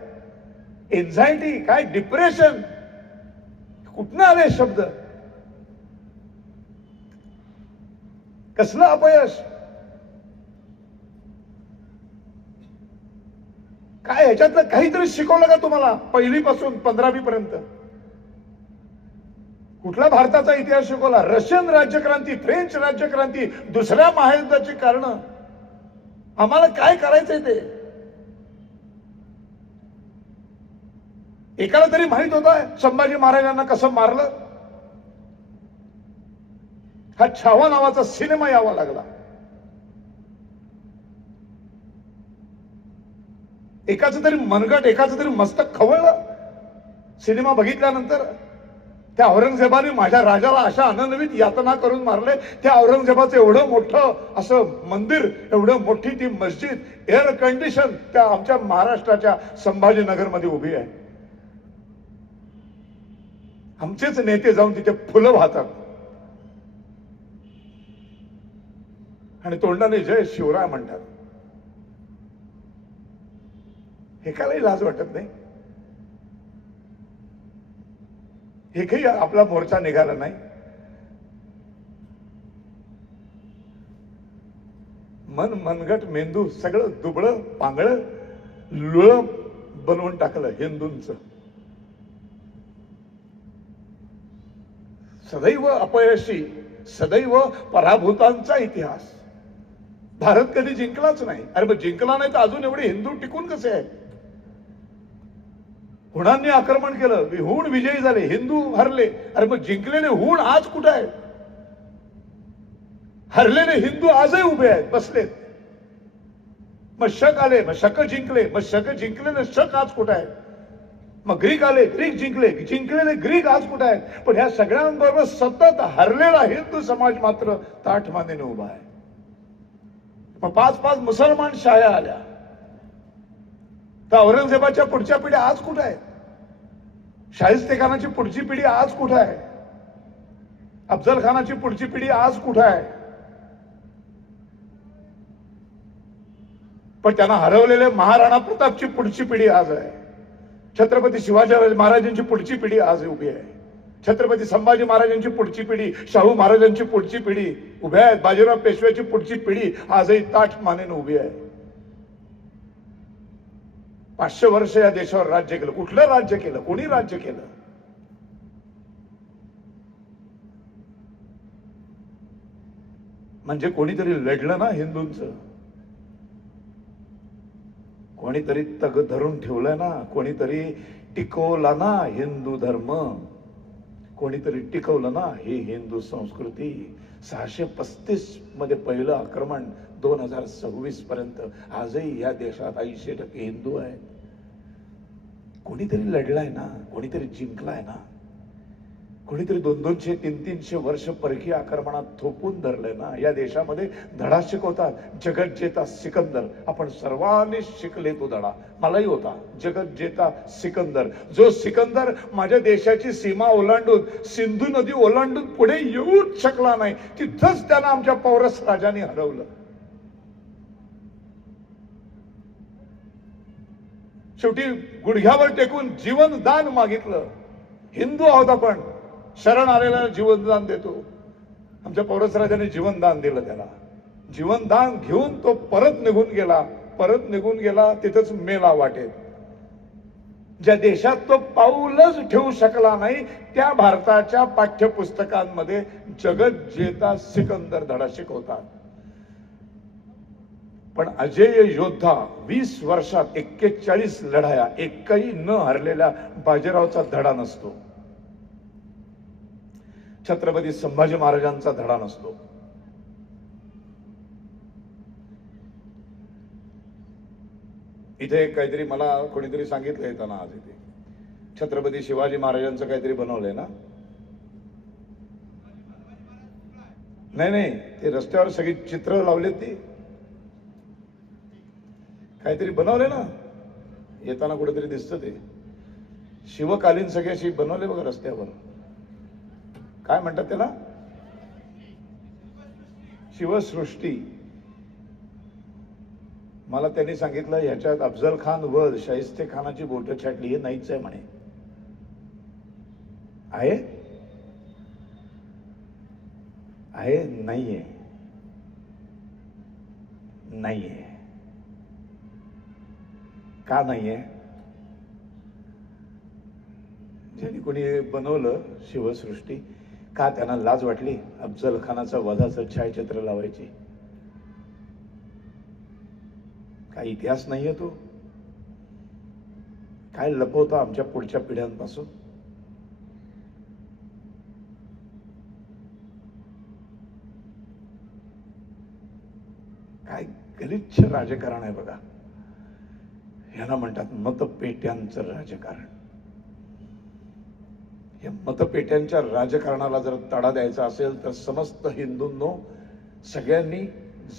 एन्झायटी, काय डिप्रेशन, कुठनं आले शब्द, कसलं अपयश, काय ह्याच्यातलं काहीतरी शिकवलं का तुम्हाला पहिलीपासून 15वी पर्यंत? कुठला भारताचा इतिहास शिकवला? रशियन राज्यक्रांती, फ्रेंच राज्यक्रांती, दुसऱ्या महायुद्धाची कारण, आम्हाला काय करायचंय ते एकाला तरी माहित होतं संभाजी महाराजांना कसं मारलं? हा छावा नावाचा सिनेमा यावा लागला. एकाच तरी मनगट, एकाच तरी मस्तक खवळलं सिनेमा बघितल्यानंतर. त्या औरंगजेबाने माझ्या राजाला अशा अनन्वित यातना करून मारले. त्या औरंगजेबाचं एवढं मोठं असं मंदिर, एवढं मोठी ती मस्जिद, एअर कंडिशन त्या आमच्या महाराष्ट्राच्या संभाजीनगर मध्ये उभी आहे. आमचेच नेते जाऊन तिथे फुलं वाहतात आणि तोंडाने जय शिवराय म्हणतात. एकालाही लाज वाटत नाही. एकही आपला मोर्चा निघाला नाही. मनगट, मेंदू सगळं दुबळं पांगळं लुळं बनवून टाकलं हिंदूंचं. सदैव अपयशी, सदैव पराभूतांचा इतिहास. भारत कधी जिंकलाच नाही. अरे मग जिंकला नाही तर अजून एवढे हिंदू टिकून कसे आहेत? हुणांनी आक्रमण केलं, हुण विजयी झाले, हिंदू हरले. अरे मग जिंकलेले हुण आज कुठे आहेत? हरलेले हिंदू आजही उभे आहेत, बसलेत. मग शक आले, मग शक जिंकले, मग शक जिंकलेले शक आज कुठे आहेत? मग ग्रीक आले, ग्रीक जिंकले, जिंकलेले ग्रीक आज कुठे आहेत? पण ह्या सगळ्यांबरोबर सतत हरलेला हिंदू समाज मात्र ताठमानेने उभा आहे. मग 5-5 मुसलमान शाया आल्या. तर औरंगजेबाच्या पुढच्या पिढ्या आज कुठे आहेत? शाहिस्तेखानाची पुढची पिढी आज कुठे आहे? अफजल खानाची पुढची पिढी आज कुठे आहे? पण त्यांना हरवलेले महाराणा प्रतापची पुढची पिढी आज आहे. छत्रपती शिवाजी महाराजांची पुढची पिढी आज उभी आहे. छत्रपती संभाजी महाराजांची पुढची पिढी, शाहू महाराजांची पुढची पिढी उभ्या आहेत. बाजीराव पेशव्याची पुढची पिढी आजही ताठ मानेने उभी आहे. 500 वर्ष या देशावर राज्य केलं. कुठलं राज्य केलं? कोणी राज्य केलं? म्हणजे कोणीतरी लढलं ना हिंदूंचं, कोणीतरी तग धरून ठेवलं ना, कोणीतरी टिकवला ना हिंदू धर्म, कोणीतरी टिकवलं ना ही हिंदू संस्कृती. 635 मध्ये पहिलं आक्रमण, 2026 पर्यंत आजही या देशात 80% हिंदू आहेत. कोणीतरी लढलाय ना, कोणीतरी जिंकलाय ना, कोणीतरी 200-300 वर्ष परकीय आक्रमणात थोपून धरलंय ना. या देशामध्ये धडा शिकवतात, जगत जेता सिकंदर. आपण सर्वांनी शिकले तो धडा. मलाही होता, जगत जेता सिकंदर. जो सिकंदर माझ्या देशाची सीमा ओलांडून, सिंधू नदी ओलांडून पुढे येऊच शकला नाही, तिथंच त्यानं आमच्या पौरस राजांनी हरवलं. शेवटी गुडघ्यावर टेकून जीवन दान मागितलं. हिंदू आहोत आपण, शरण आलेला जीवनदान देतो. आमच्या पौरस राजाने जीवनदान दिलं. त्याला जीवनदान घेऊन तो परत निघून गेला. तिथंच मेला वाटेत. ज्या देशात तो पाऊलच ठेवू शकला नाही, त्या भारताच्या पाठ्यपुस्तकांमध्ये जगत जेता सिकंदर धडा शिकवतात. पण अजेय योद्धा 20 वर्षात 41 लढाया, एकही न हरलेल्या बाजीरावचा धडा नसतो. छत्रपती संभाजी महाराजांचा धडा नसतो. इथे काहीतरी मला कोणीतरी सांगितलं येताना आज इथे छत्रपती शिवाजी महाराजांचं काहीतरी बनवलंय ना? नाही नाही, ते रस्त्यावर सगळी चित्र लावलेत, ते काहीतरी बनवले ना, येताना कुठेतरी दिसतं ते शिवकालीन सगळे अशी बनवले बघा रस्त्यावर. काय म्हणतात त्याला? शिवसृष्टी. मला त्यांनी सांगितलं ह्याच्यात अफजल खान वध शाहिस्ते खानाची बोट छाटली हे नाहीच आहे म्हणे. आहे आहे नाहीये नाहीये. का नाहीये? ज्यांनी कोणी बनवलं शिवसृष्टी, का त्यांना लाज वाटली अफजल खानाचा वधाचं छायाचित्र लावायची? काय इतिहास नाहीये तो? काय लपवता आमच्या पुढच्या पिढ्यांपासून? काय गलिच्छ राजकारण आहे बघा. यांना म्हणतात मतपेट्यांचं राजकारण. या मतपेट्यांच्या राजकारणाला जर तडा द्यायचा असेल तर समस्त हिंदूंनो सगळ्यांनी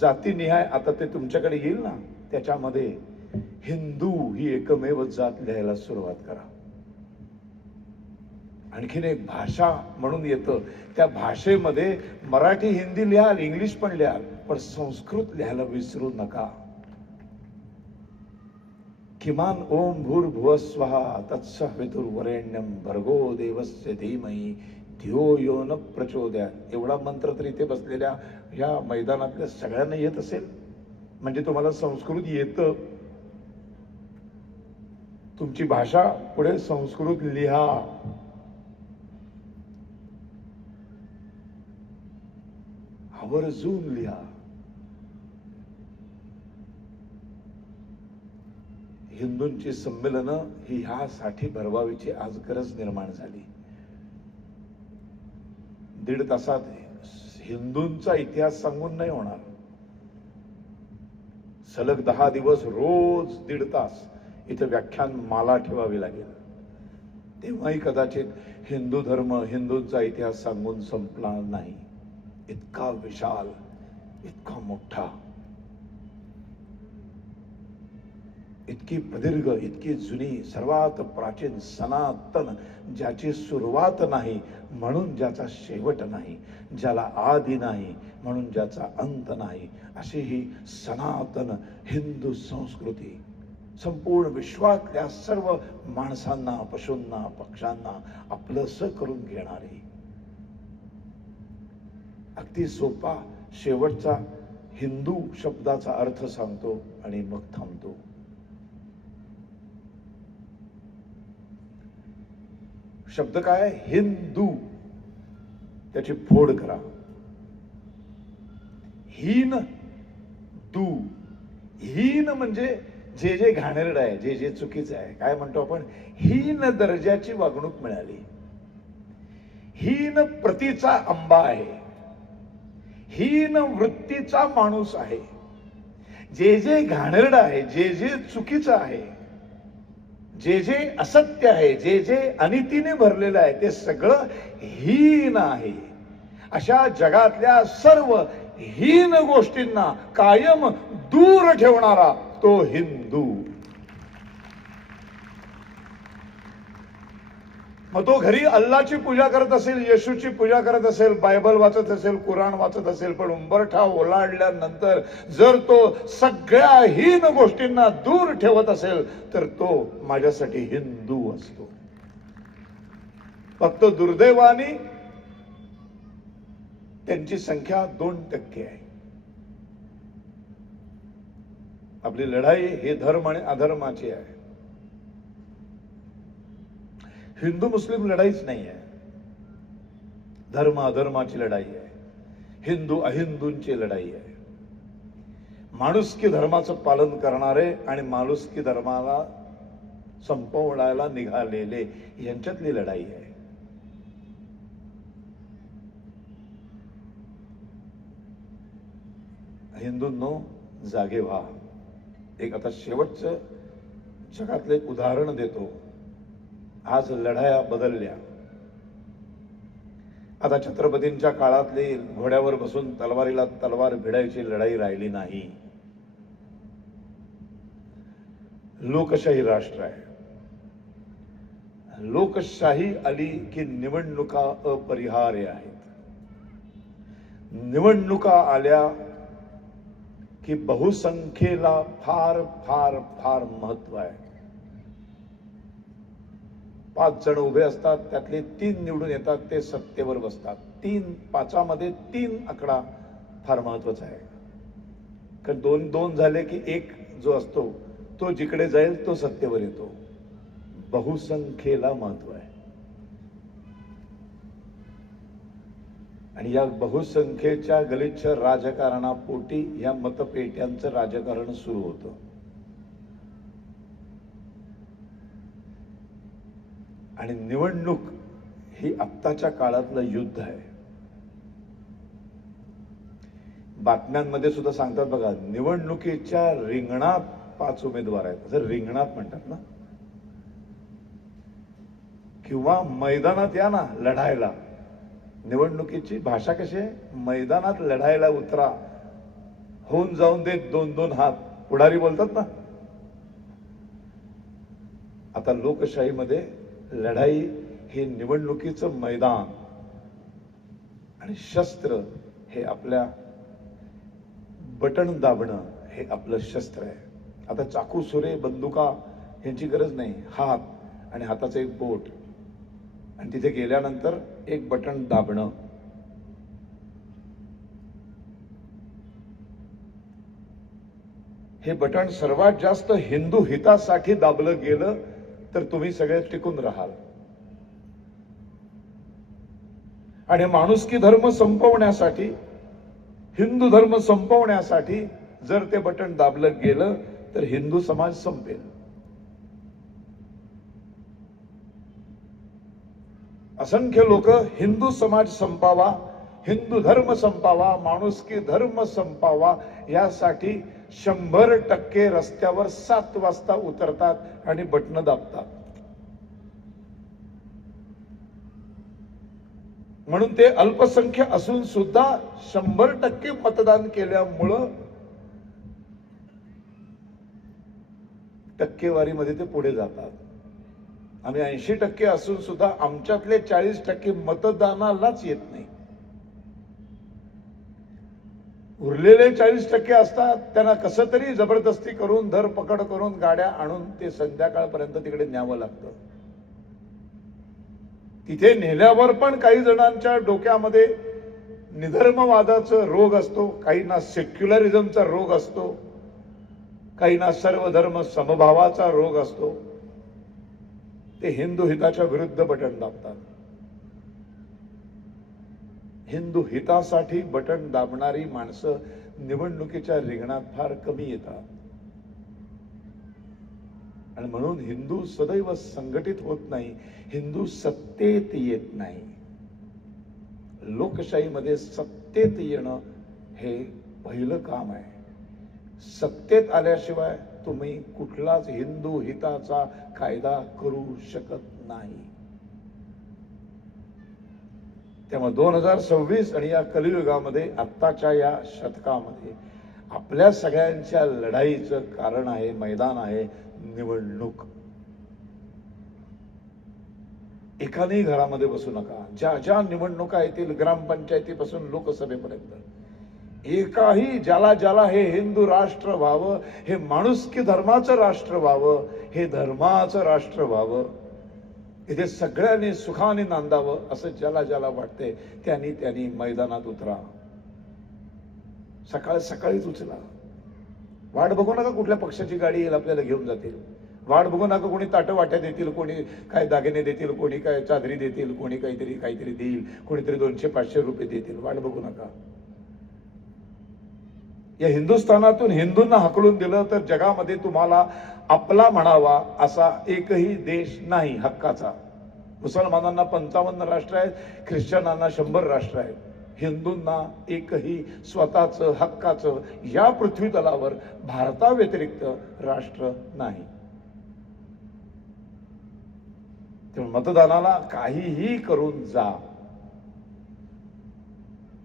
जातीनिहाय, आता ते तुमच्याकडे येईल ना, त्याच्यामध्ये हिंदू ही एकमेव जात लिहायला सुरुवात करा. आणखीन एक भाषा म्हणून येतं, त्या भाषेमध्ये मराठी हिंदी लिहाल, इंग्लिश पण लिहाल, पण संस्कृत लिहायला विसरू नका. किमान ओम भूर्भुवः स्वः तत्सवितुर्वरेण्यं भर्गो देवस्य धीमहि धियो यो न प्रचोदयात्. एवढा मंत्र तर इथे बसलेल्या या मैदानातल्या सगळ्यांना येत असेल, म्हणजे तुम्हाला संस्कृत येतं. तुमची भाषा पुढे संस्कृत लिहा. आवर्जून लिहा. हिंदूंची संमेलनं ही ह्यासाठी भरवावीची आज गरज निर्माण झाली. 1.5 तासात हिंदूंचा इतिहास सांगून नाही होणार. सलग 10 दिवस रोज 1.5 तास इथे व्याख्यान माला ठेवावी लागेल. तेव्हाही कदाचित हिंदू धर्म, हिंदूंचा इतिहास सांगून संपणार नाही. इतका विशाल, इतका मोठा, इतकी प्रदीर्घ, इतकी जुनी, सर्वात प्राचीन, सनातन, ज्याची सुरुवात नाही म्हणून ज्याचा शेवट नाही, ज्याला आदी नाही म्हणून ज्याचा अंत नाही, अशी ही सनातन हिंदू संस्कृती संपूर्ण विश्वातल्या सर्व माणसांना, पशूंना, पक्ष्यांना आपलंसं करून घेणारी. अगदी सोपा शेवटचा हिंदू शब्दाचा अर्थ सांगतो आणि मग थांबतो. शब्द काय? हिंदू. त्याची फोड करा. हीन दू. हीन म्हणजे जे जे घाणेरडं आहे, जे जे चुकीचं आहे, काय म्हणतो आपण, हीन दर्जाची वागणूक मिळाली. हीन प्रतीचा आंबा आहे, हीन वृत्तीचा माणूस आहे. जे जे घाणेरडं आहे, जे जे चुकीचं आहे, जे जे असत्य आहे, जे जे अनितीने भरलेलं आहे, ते सगळं हीन आहे. अशा जगातल्या सर्व हीन गोष्टींना कायम दूर ठेवणारा तो हिंदू. मग तो घरी अल्लाची पूजा करत असेल, येशूची पूजा करत असेल, बायबल वाचत असेल, कुराण वाचत असेल, पण उंबरठा ओलांडल्यानंतर जर तो सगळ्या हीन गोष्टींना दूर ठेवत असेल तर तो माझ्यासाठी हिंदू असतो. फक्त दुर्दैवाने त्यांची संख्या 2% आहे. आपली लढाई हे धर्म आणि अधर्माची आहे. हिंदू मुस्लिम लढाईच नाही आहे, धर्म अधर्माची लढाई आहे. हिंदू अहिंदूंची लढाई आहे. माणुसकी धर्माचं पालन करणारे आणि माणुसकी धर्माला संपवण्याला निघालेले यांच्यातली लढाई आहे. हिंदूंनो जागे व्हा. एक आता शेवटचं जगातलं एक उदाहरण देतो. आज लढाया बदलल्या. आता छत्रपतींच्या काळातली घोड्यावर बसून तलवारीला तलवार भिडायची लढाई राहिली नाही. लोकशाही राष्ट्र आहे. लोकशाही आली की निवडणुका अपरिहार्य आहेत. निवडणुका आल्या की बहुसंख्येला फार फार फार महत्व आहे. 5 जण उभे असतात, त्यातले 3 निवडून येतात, ते सत्तेवर बसतात. 5मध्ये 3 आकडा फार महत्वाचा आहे. कारण 2 झाले की 1 जो असतो तो जिकडे जाईल तो सत्तेवर येतो. बहुसंख्येला महत्व आहे. आणि या बहुसंख्येच्या गलिच्छ राजकारणापोटी या मतपेट्यांचं राजकारण सुरू होतं. आणि निवडणूक ही आत्ताच्या काळातलं युद्ध आहे. बातम्यांमध्ये सुद्धा सांगतात बघा, निवडणुकीच्या रिंगणात 5 उमेदवार आहेत, असं रिंगणात म्हणतात ना. किंवा मैदानात या ना लढायला. निवडणुकीची भाषा कशी आहे? मैदानात लढायला उतरा, होऊन जाऊन दे 2-2 हात, पुढारी बोलतात ना. आता लोकशाहीमध्ये लढाई हे निवडणुकीचं मैदान आणि शस्त्र हे आपल्या बटन दाबणं हे आपलं शस्त्र आहे. आता चाकू, सुरे, बंदुका यांची गरज नाही. हात आणि हाताचं एक बोट आणि तिथे गेल्यानंतर एक बटन दाबणं. हे बटन सर्वात जास्त हिंदू हितासाठी दाबलं गेलं तर तुम्ही सगळे टिकून राहाल. आणि माणुसकी धर्म संपवण्यासाठी, हिंदू धर्म संपवण्यासाठी जर ते बटन दाबलं गेलं तर हिंदू समाज संपेल. असंख्य लोक हिंदू समाज संपावा, हिंदू धर्म संपावा, माणुसकी धर्म संपावा यासाठी 100% रस्त्यावर 7 वाजता उतरतात आणि बटन दाबतात. म्हणून ते अल्पसंख्य असून सुद्धा 100% मतदान केल्यामुळं टक्केवारीमध्ये ते पुढे जातात. आम्ही 80% असून सुद्धा आमच्यातले 40% मतदानालाच येत नाही. उरलेले 40% असतात, त्यांना कसं तरी जबरदस्ती करून धरपकड करून गाड्या आणून ते संध्याकाळपर्यंत तिकडे न्यावं लागतं. तिथे नेल्यावर पण काही जणांच्या डोक्यामध्ये निधर्मवादाचा रोग असतो, काहींना सेक्युलरिझमचा रोग असतो, काहींना सर्वधर्म समभावाचा रोग असतो. ते हिंदू हिताच्या विरुद्ध बटन दाबतात. हिंदू हितासाठी बटन दाबणारी माणसं निवडणुकीच्या रिंगणात फार कमी येतात. आणि म्हणून हिंदू सदैव संघटित होत नाही, हिंदू सत्तेत येत नाही. लोकशाहीमध्ये सत्तेत येणं हे पहिलं काम आहे. सत्तेत आल्याशिवाय तुम्ही कुठलाच हिंदू हिताचा कायदा करू शकत नाही. तेव्हा 2026 आणि या कलियुगामध्ये, आत्ताच्या या शतकामध्ये आपल्या सगळ्यांच्या लढाईचं कारण आहे, मैदान आहे निवडणूक. एकाही घरामध्ये बसू नका. ज्या ज्या निवडणुका येतील, ग्रामपंचायतीपासून लोकसभेपर्यंत, एकाही ज्याला हे हिंदू राष्ट्र व्हावं, हे माणुसकी धर्माचं राष्ट्र व्हावं, हे धर्माचं राष्ट्र व्हावं, इथे सगळ्यांनी सुखाने नांदावं असं ज्याला वाटते त्यांनी मैदानात उतरा. सकाळीच उचला. वाट बघू नका कुठल्या पक्षाची गाडी येईल आपल्याला घेऊन जातील. वाट बघू नका कोणी ताटं वाट्या देतील, कोणी काय दागिने देतील, कोणी काय चादरी देतील, कोणी काहीतरी देईल, कोणीतरी 200-500 रुपये देतील. वाट बघू नका. या हिंदुस्थानातून हिंदूंना हाकलून दिलं तर जगामध्ये तुम्हाला आपला म्हणावा असा एकही देश नाही हक्काचा. मुसलमानांना 55 राष्ट्र आहेत, ख्रिश्चनांना 100 राष्ट्र आहेत. हिंदूंना एकही स्वतःचं हक्काचं या पृथ्वी तलावर भारताव्यतिरिक्त राष्ट्र नाही. तेव्हा मतदानाला काहीही करून जा.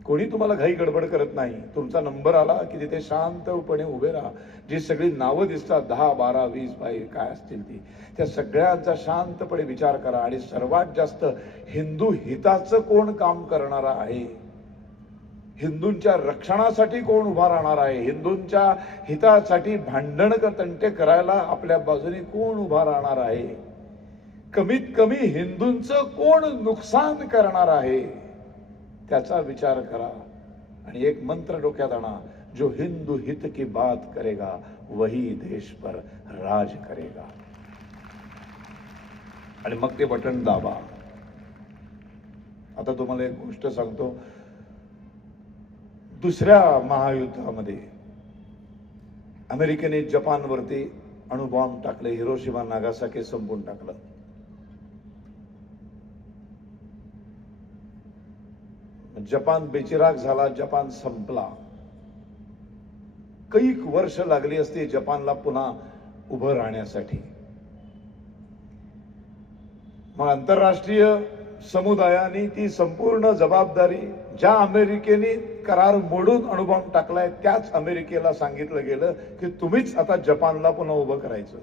कोणी तुम्हाला घाई गडबड करत नाही. तुमचा नंबर आला की तिथे शांतपणे उभे राहा. जी सगळी नावं दिसतात 10, 12, 20 बाहेर काय असतील ती, त्या सगळ्यांचा शांतपणे विचार करा आणि सर्वात जास्त हिंदू हिताचं कोण काम करणारा आहे, हिंदूंच्या रक्षणासाठी कोण उभा राहणार आहे, हिंदूंच्या हितासाठी भांडण तंटे करायला आपल्या बाजूने कोण उभा राहणार आहे, कमीत कमी हिंदूंचं कोण नुकसान करणार आहे, त्याचा विचार करा. आणि एक मंत्र डोक्यात आणा, जो हिंदू हित की बात करेगा वही देश पर राज करेगा. आणि मग ते बटन दाबा. आता तुम्हाला एक गोष्ट सांगतो. दुसऱ्या महायुद्धामध्ये अमेरिकेने जपानवरती अणुबॉम्ब टाकले, हिरोशिमा नागासाकी संपवून टाकलं. जपान बेचिराग झाला, जपान संपला. कैक वर्ष लागली असती जपानला पुन्हा उभं राहण्यासाठी. मग आंतरराष्ट्रीय समुदायाने ती संपूर्ण जबाबदारी, ज्या अमेरिकेने करार मोडून अणुबॉम्ब टाकलाय त्याच अमेरिकेला सांगितलं गेलं की तुम्हीच आता जपानला पुन्हा उभं करायचं.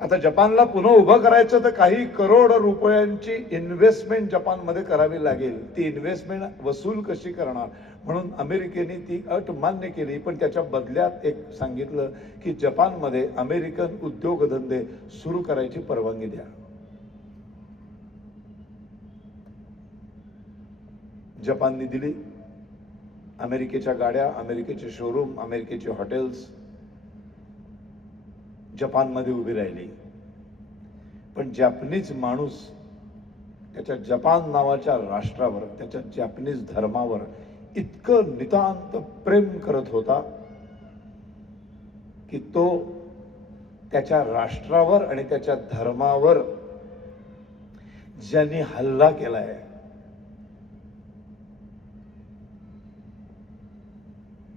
आता जपानला पुन्हा उभं करायचं तर काही करोड रुपयांची इन्व्हेस्टमेंट जपानमध्ये करावी लागेल. ती इन्व्हेस्टमेंट वसूल कशी करणार, म्हणून अमेरिकेने ती अट मान्य केली. पण त्याच्या बदल्यात एक सांगितलं की जपानमध्ये अमेरिकन उद्योगधंदे सुरू करायची परवानगी द्या. जपानने दिली. अमेरिकेच्या गाड्या, अमेरिकेचे शोरूम, अमेरिकेचे हॉटेल्स जपानमध्ये उभी राहिली. पण जॅपनीज माणूस त्याच्या जपान नावाच्या राष्ट्रावर, त्याच्या जॅपनीज धर्मावर इतकं नितांत प्रेम करत होता की तो त्याच्या राष्ट्रावर आणि त्याच्या धर्मावर ज्यांनी हल्ला केलाय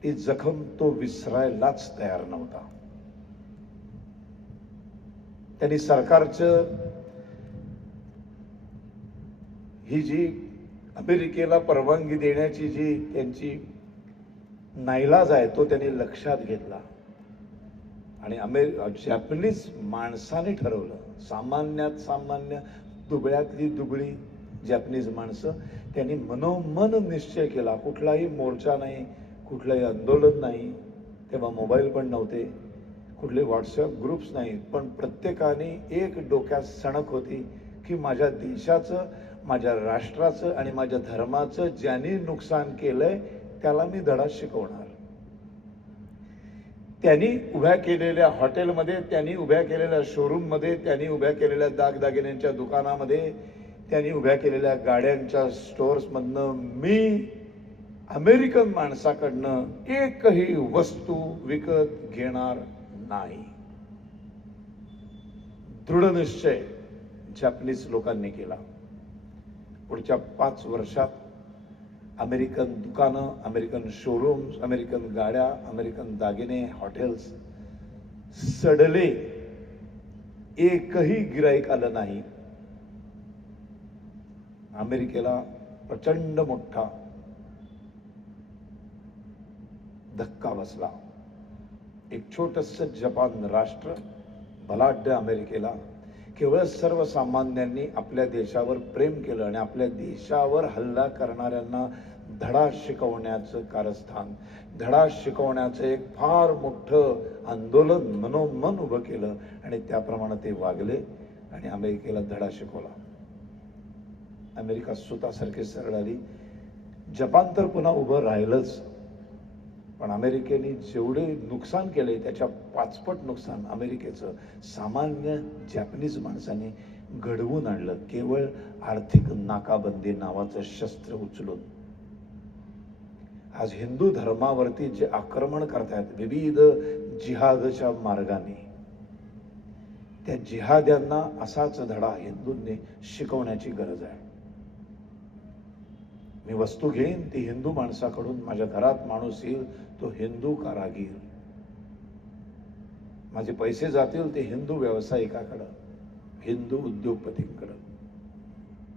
ती जखम तो विसरायलाच तयार नव्हता. त्यांनी सरकारचं ही जी अमेरिकेला परवानगी देण्याची जी त्यांची नाईलाज आहे तो त्यांनी लक्षात घेतला. आणि जॅपनीज माणसाने ठरवलं, सामान्यात सामान्य दुबळ्यातली दुबळी जॅपनीज माणसं, त्यांनी मनोमन निश्चय केला. कुठलाही मोर्चा नाही, कुठलंही आंदोलन नाही, तेव्हा मोबाईल पण नव्हते, कुठले व्हॉट्सअप ग्रुप्स नाहीत, पण प्रत्येकाने एक डोक्यात सणक होती की माझ्या देशाचं, माझ्या राष्ट्राचं आणि माझ्या धर्माचं ज्यांनी नुकसान केलंय त्याला मी धडा शिकवणार. त्यांनी उभ्या केलेल्या हॉटेलमध्ये, त्यांनी उभ्या केलेल्या शोरूममध्ये, त्यांनी उभ्या केलेल्या दागदागिन्यांच्या दुकानामध्ये, त्यांनी उभ्या केलेल्या गाड्यांच्या स्टोअर्समधनं मी अमेरिकन माणसाकडनं एकही वस्तू विकत घेणार नाही. दृढ निश्चय जॅपनीज लोकांनी केला. पुढच्या 5 वर्षात अमेरिकन दुकानं, अमेरिकन शोरूम्स, अमेरिकन गाड्या, अमेरिकन दागिने, हॉटेल्स सडले. एकही गिराईक आलं नाही. अमेरिकेला प्रचंड मोठा धक्का बसला. एक छोटंसं जपान राष्ट्र बलाढ्य अमेरिकेला केवळ सर्वसामान्यांनी आपल्या देशावर प्रेम केलं आणि आपल्या देशावर हल्ला करणाऱ्यांना धडा शिकवण्याचं कारस्थान, धडा शिकवण्याचं एक फार मोठं आंदोलन मनोमन उभं केलं आणि त्याप्रमाणे ते वागले आणि अमेरिकेला धडा शिकवला. अमेरिका स्वतःसारखी सरळ आली. जपान तर पुन्हा उभं राहिलंच, पण अमेरिकेने जेवढे नुकसान केले त्याच्या 5पट नुकसान अमेरिकेचं सामान्य जॅपनीज माणसाने घडवून आणलं, केवळ आर्थिक नाकाबंदी नावाचं शस्त्र उचलून. आज हिंदू धर्मावरती जे आक्रमण करतायत विविध जिहादच्या मार्गाने, त्या जिहाद्यांना असाच धडा हिंदूंनी शिकवण्याची गरज आहे. मी वस्तू घेईन ती हिंदू माणसाकडून, माझ्या घरात माणूस येईल तो हिंदू कारागीर, माझे पैसे जातील ते हिंदू व्यावसायिकाकडं, हिंदू उद्योगपतींकडं.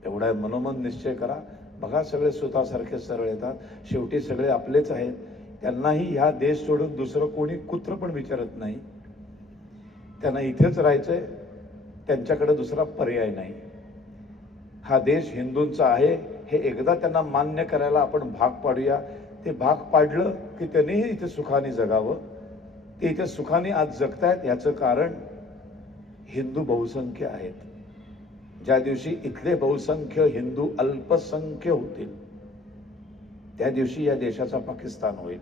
एवढा मनोमन निश्चय करा. बघा सगळे स्वतःसारखे सरळ येतात, शेवटी सगळे आपलेच आहेत. त्यांनाही ह्या देश सोडून दुसरं कोणी कुत्र पण विचारत नाही. त्यांना इथेच राहायचंय, त्यांच्याकडे दुसरा पर्याय नाही. हा देश हिंदूंचा आहे हे एकदा त्यांना मान्य करायला आपण भाग पाडूया. ते भाग पाडलं की त्यांनीही इथे सुखाने जगावं. ते इथे सुखाने आज जगतायत याचं कारण हिंदू बहुसंख्य आहेत. ज्या दिवशी इथले बहुसंख्य हिंदू अल्पसंख्य होतील त्या दिवशी या देशाचा पाकिस्तान होईल,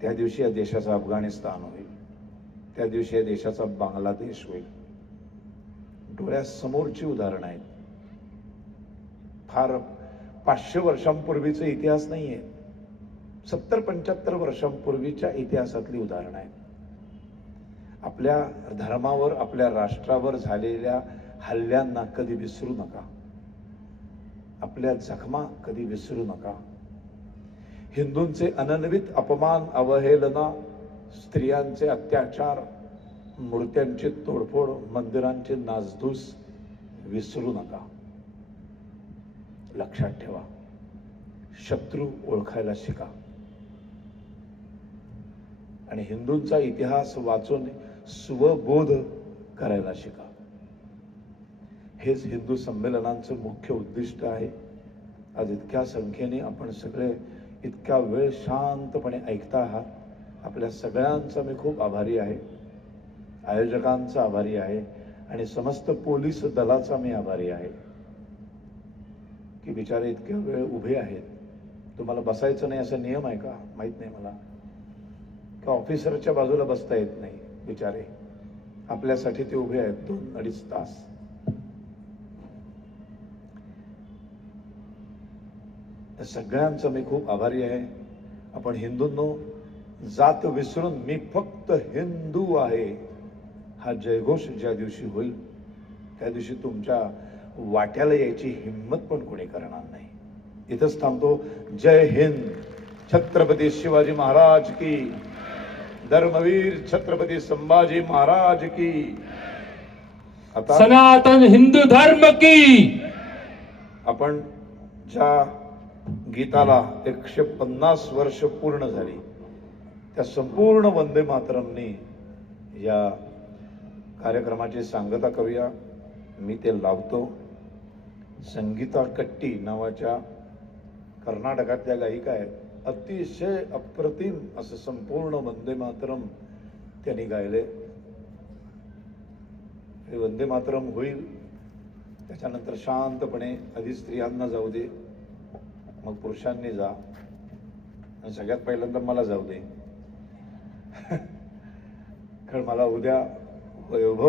त्या दिवशी या देशाचा अफगाणिस्तान होईल, त्या दिवशी या देशाचा बांगलादेश होईल. डोळ्यासमोरची उदाहरणं आहेत. फार 500 वर्षांपूर्वीचा इतिहास नाहीये, 70-75 वर्षांपूर्वीच्या इतिहासातली उदाहरणं आहेत. आपल्या धर्मावर, आपल्या राष्ट्रावर झालेल्या हल्ल्यांना कधी विसरू नका. आपल्या जखमा कधी विसरू नका. हिंदूंचे अनन्वित अपमान, अवहेलना, स्त्रियांचे अत्याचार, मूर्त्यांची तोडफोड, मंदिरांची नासधूस विसरू नका. लक्षात ठेवा. शत्रू ओळखायला शिका आणि हिंदूंचा इतिहास वाचून स्वबोध करायला शिका. हेच हिंदू संमेलनांचं मुख्य उद्दिष्ट आहे. आज इतक्या संख्येने आपण सगळे इतका वेळ शांतपणे ऐकता आहात. आपल्या सगळ्यांचा मी खूप आभारी आहे. आयोजकांचा आभारी आहे आणि समस्त पोलीस दलाचा मी आभारी आहे की बिचारे इतक्या वेळ उभे आहेत. तुम्हाला बसायचं नाही असा नियम आहे का माहित नाही मला, का ऑफिसरच्या बाजूला बसता येत नाही. बिचारे आपल्यासाठी ते उभे आहेत 2-2.5 तास. सगळ्यांचं मी खूप आभारी आहे. आपण हिंदूंनो, जात विसरून मी फक्त हिंदू आहे हा जयघोष ज्या दिवशी होईल त्या दिवशी तुमच्या वाट्याला यायची हिंमत पण कोणी करणार नाही. इथंच थांबतो. जय हिंद. छत्रपती शिवाजी महाराज की, धर्मवीर छत्रपती संभाजी महाराज की. आता सनातन हिंदू धर्म की. आपण ज्या गीताला 150 वर्ष पूर्ण झाली त्या संपूर्ण वंदे मातरमनी या कार्यक्रमाची सांगता करूया. मी ते लावतो. संगीता कट्टी नावाच्या कर्नाटकातल्या गायिका आहेत. अतिशय अप्रतिम असं संपूर्ण वंदे मातरम त्यांनी गायले. हे वंदे मातरम होईल त्याच्यानंतर शांतपणे आधी स्त्रियांना जाऊ दे, मग पुरुषांनी जा, आणि सगळ्यात पहिल्यांदा मला जाऊ दे. कारण मला उद्या वैभव